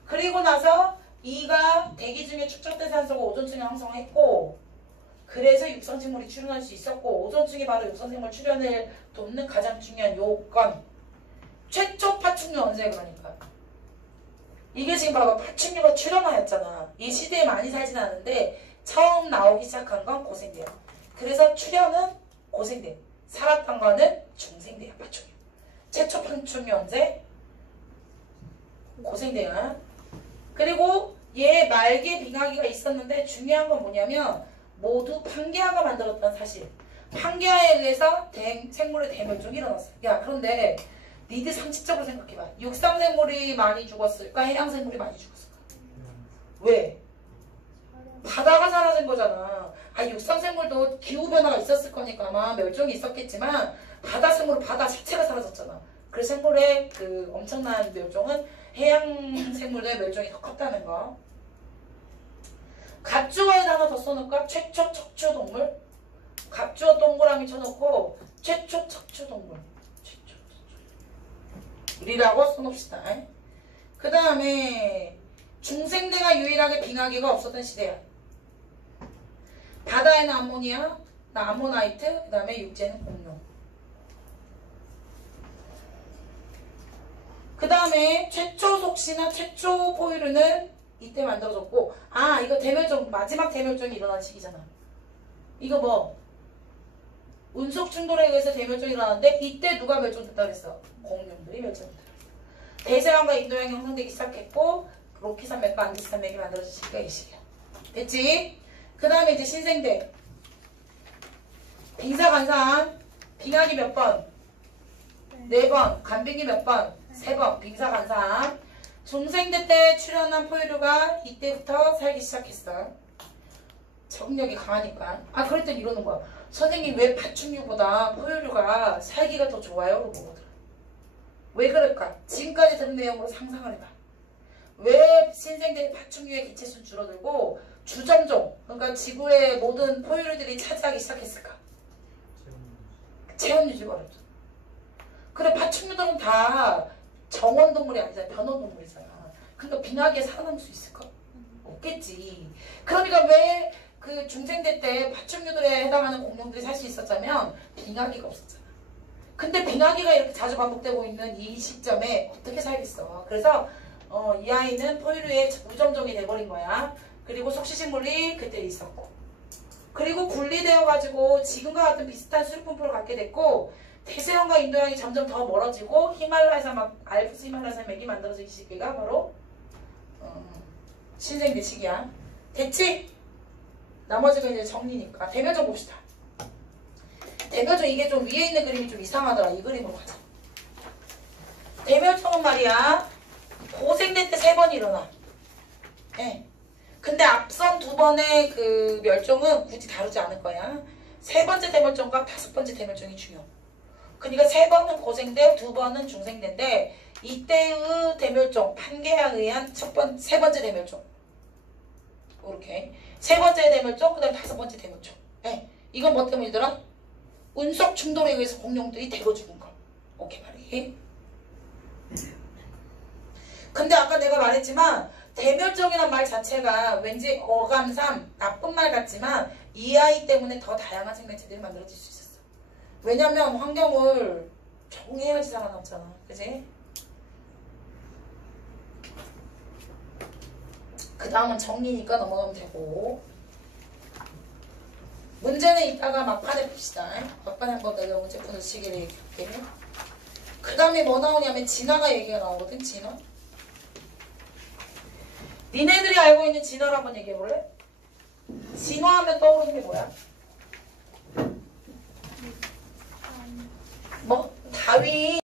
그리고 나서 이가 대기 중에 축적된 산소가 오존층에 형성했고 그래서 육성생물이 출현할 수 있었고 오존층이 바로 육성생물 출현을 돕는 가장 중요한 요건. 최초 파충류 언제 그러니까. 이게 지금 봐봐. 파충류가 출현하였잖아. 이 시대에 많이 살진 않은데 처음 나오기 시작한 건 고생대야. 그래서 출현은 고생대. 살았던 거는 중생대야. 파충류. 최초 파충류 언제? 고생대야. 그리고 얘 말기에 빙하기가 있었는데 중요한 건 뭐냐면 모두 판게아가 만들었던 사실. 판게아에 의해서 생물의 대멸종이 일어났어. 야 그런데 니들 상식적으로 생각해봐. 육상생물이 많이 죽었을까? 해양생물이 많이 죽었을까? 왜? 바다가 사라진 거잖아. 육상생물도 기후변화가 있었을 거니까 아마 멸종이 있었겠지만 바다생물은 바다 자체가 사라졌잖아. 그래서 생물의 그 엄청난 멸종은 해양생물의 멸종이 더 컸다는 거. 갑주어에다 하나 더 써놓을까? 최초 척추동물. 갑주어 동그라미 쳐놓고 최초 척추동물. 우리라고 써놓읍시다. 그 다음에 중생대가 유일하게 빙하기가 없었던 시대야. 바다에는 암모니아, 아모나이트, 그 다음에 육지에는 공룡. 그 다음에 최초 속시나 최초 포유류는 이때 만들어졌고 이거 대멸종, 마지막 대멸종이 일어난 시기잖아. 이거 뭐 운석 충돌에 의해서 대멸종이 일어났는데 이때 누가 멸종됐다 그랬어? 공룡들이 멸종됐다. 대서양과 인도양이 형성되기 시작했고 로키 산맥과 안디스 산맥이 만들어진 시기가 이 시기야. 됐지? 그 다음에 이제 신생대. 빙사간산. 빙하기 몇 번? 4번. 간빙기 몇 번? 3번. 빙사간산. 중생대 때 출현한 포유류가 이때부터 살기 시작했어. 적응력이 강하니까. 그럴 땐 이러는 거야. 선생님 왜 파충류보다 포유류가 살기가 더 좋아요? 물어보거든. 왜 그럴까? 지금까지 들은 내용으로 상상을 해봐. 왜 신생대 파충류의 개체수는 줄어들고 주점종, 그러니까 지구의 모든 포유류들이 차지하기 시작했을까? 체온유지가 어렵죠. 그래 파충류들은 다 정원동물이 아니잖아. 변온동물이잖아. 그러니까 빙하기에 살아남을 수 있을까? 없겠지. 그러니까 왜 그 중생대 때 파충류들에 해당하는 공룡들이 살 수 있었다면 빙하기가 없었잖아. 근데 빙하기가 이렇게 자주 반복되고 있는 이 시점에 어떻게 살겠어. 그래서 이 아이는 포유류의 무점종이 돼버린 거야. 그리고 속시식물이 그때 있었고 그리고 분리되어가지고 지금과 같은 비슷한 수륙분포를 갖게 됐고 대서양과 인도양이 점점 더 멀어지고 히말라야 사막, 알프스 히말라야 산맥이 만들어진 시기가 바로 신생대 시기야. 됐지? 나머지가 이제 정리니까. 대멸종 봅시다. 대멸종 이게 좀 위에 있는 그림이 좀 이상하더라. 이 그림으로 가자. 대멸종은 말이야. 고생될 때 3번 일어나. 예. 근데 앞선 2번의 그 멸종은 굳이 다루지 않을 거야. 3번째 대멸종과 5번째 대멸종이 중요. 그러니까 3번은 고생대, 2번은 중생대인데 이때의 대멸종, 판계에 의한 3번째 대멸종. 이렇게 3번째 대멸종, 그 다음에 5번째 대멸종. 예. 이건 뭐 때문이더라? 운석 충돌에 의해서 공룡들이 대거 죽은 거. 오케이 말이. 근데 아까 내가 말했지만 대멸종이란 말 자체가 왠지 어감상 나쁜 말 같지만 이 아이 때문에 더 다양한 생명체들이 만들어질 수 있었어. 왜냐면 환경을 적응해야지 살아남잖아. 그지? 그 다음은 정리니까 넘어가면 되고, 문제는 이따가 막판에 봅시다. 막판에 한번 내가 문제 푸는 시기를 얘기할게. 그 다음에 뭐 나오냐면 진화가 얘기가 나오거든. 진화. 니네들이 알고 있는 진화를 한번 얘기해볼래? 진화하면 떠오르는 게 뭐야? 뭐? 다윈.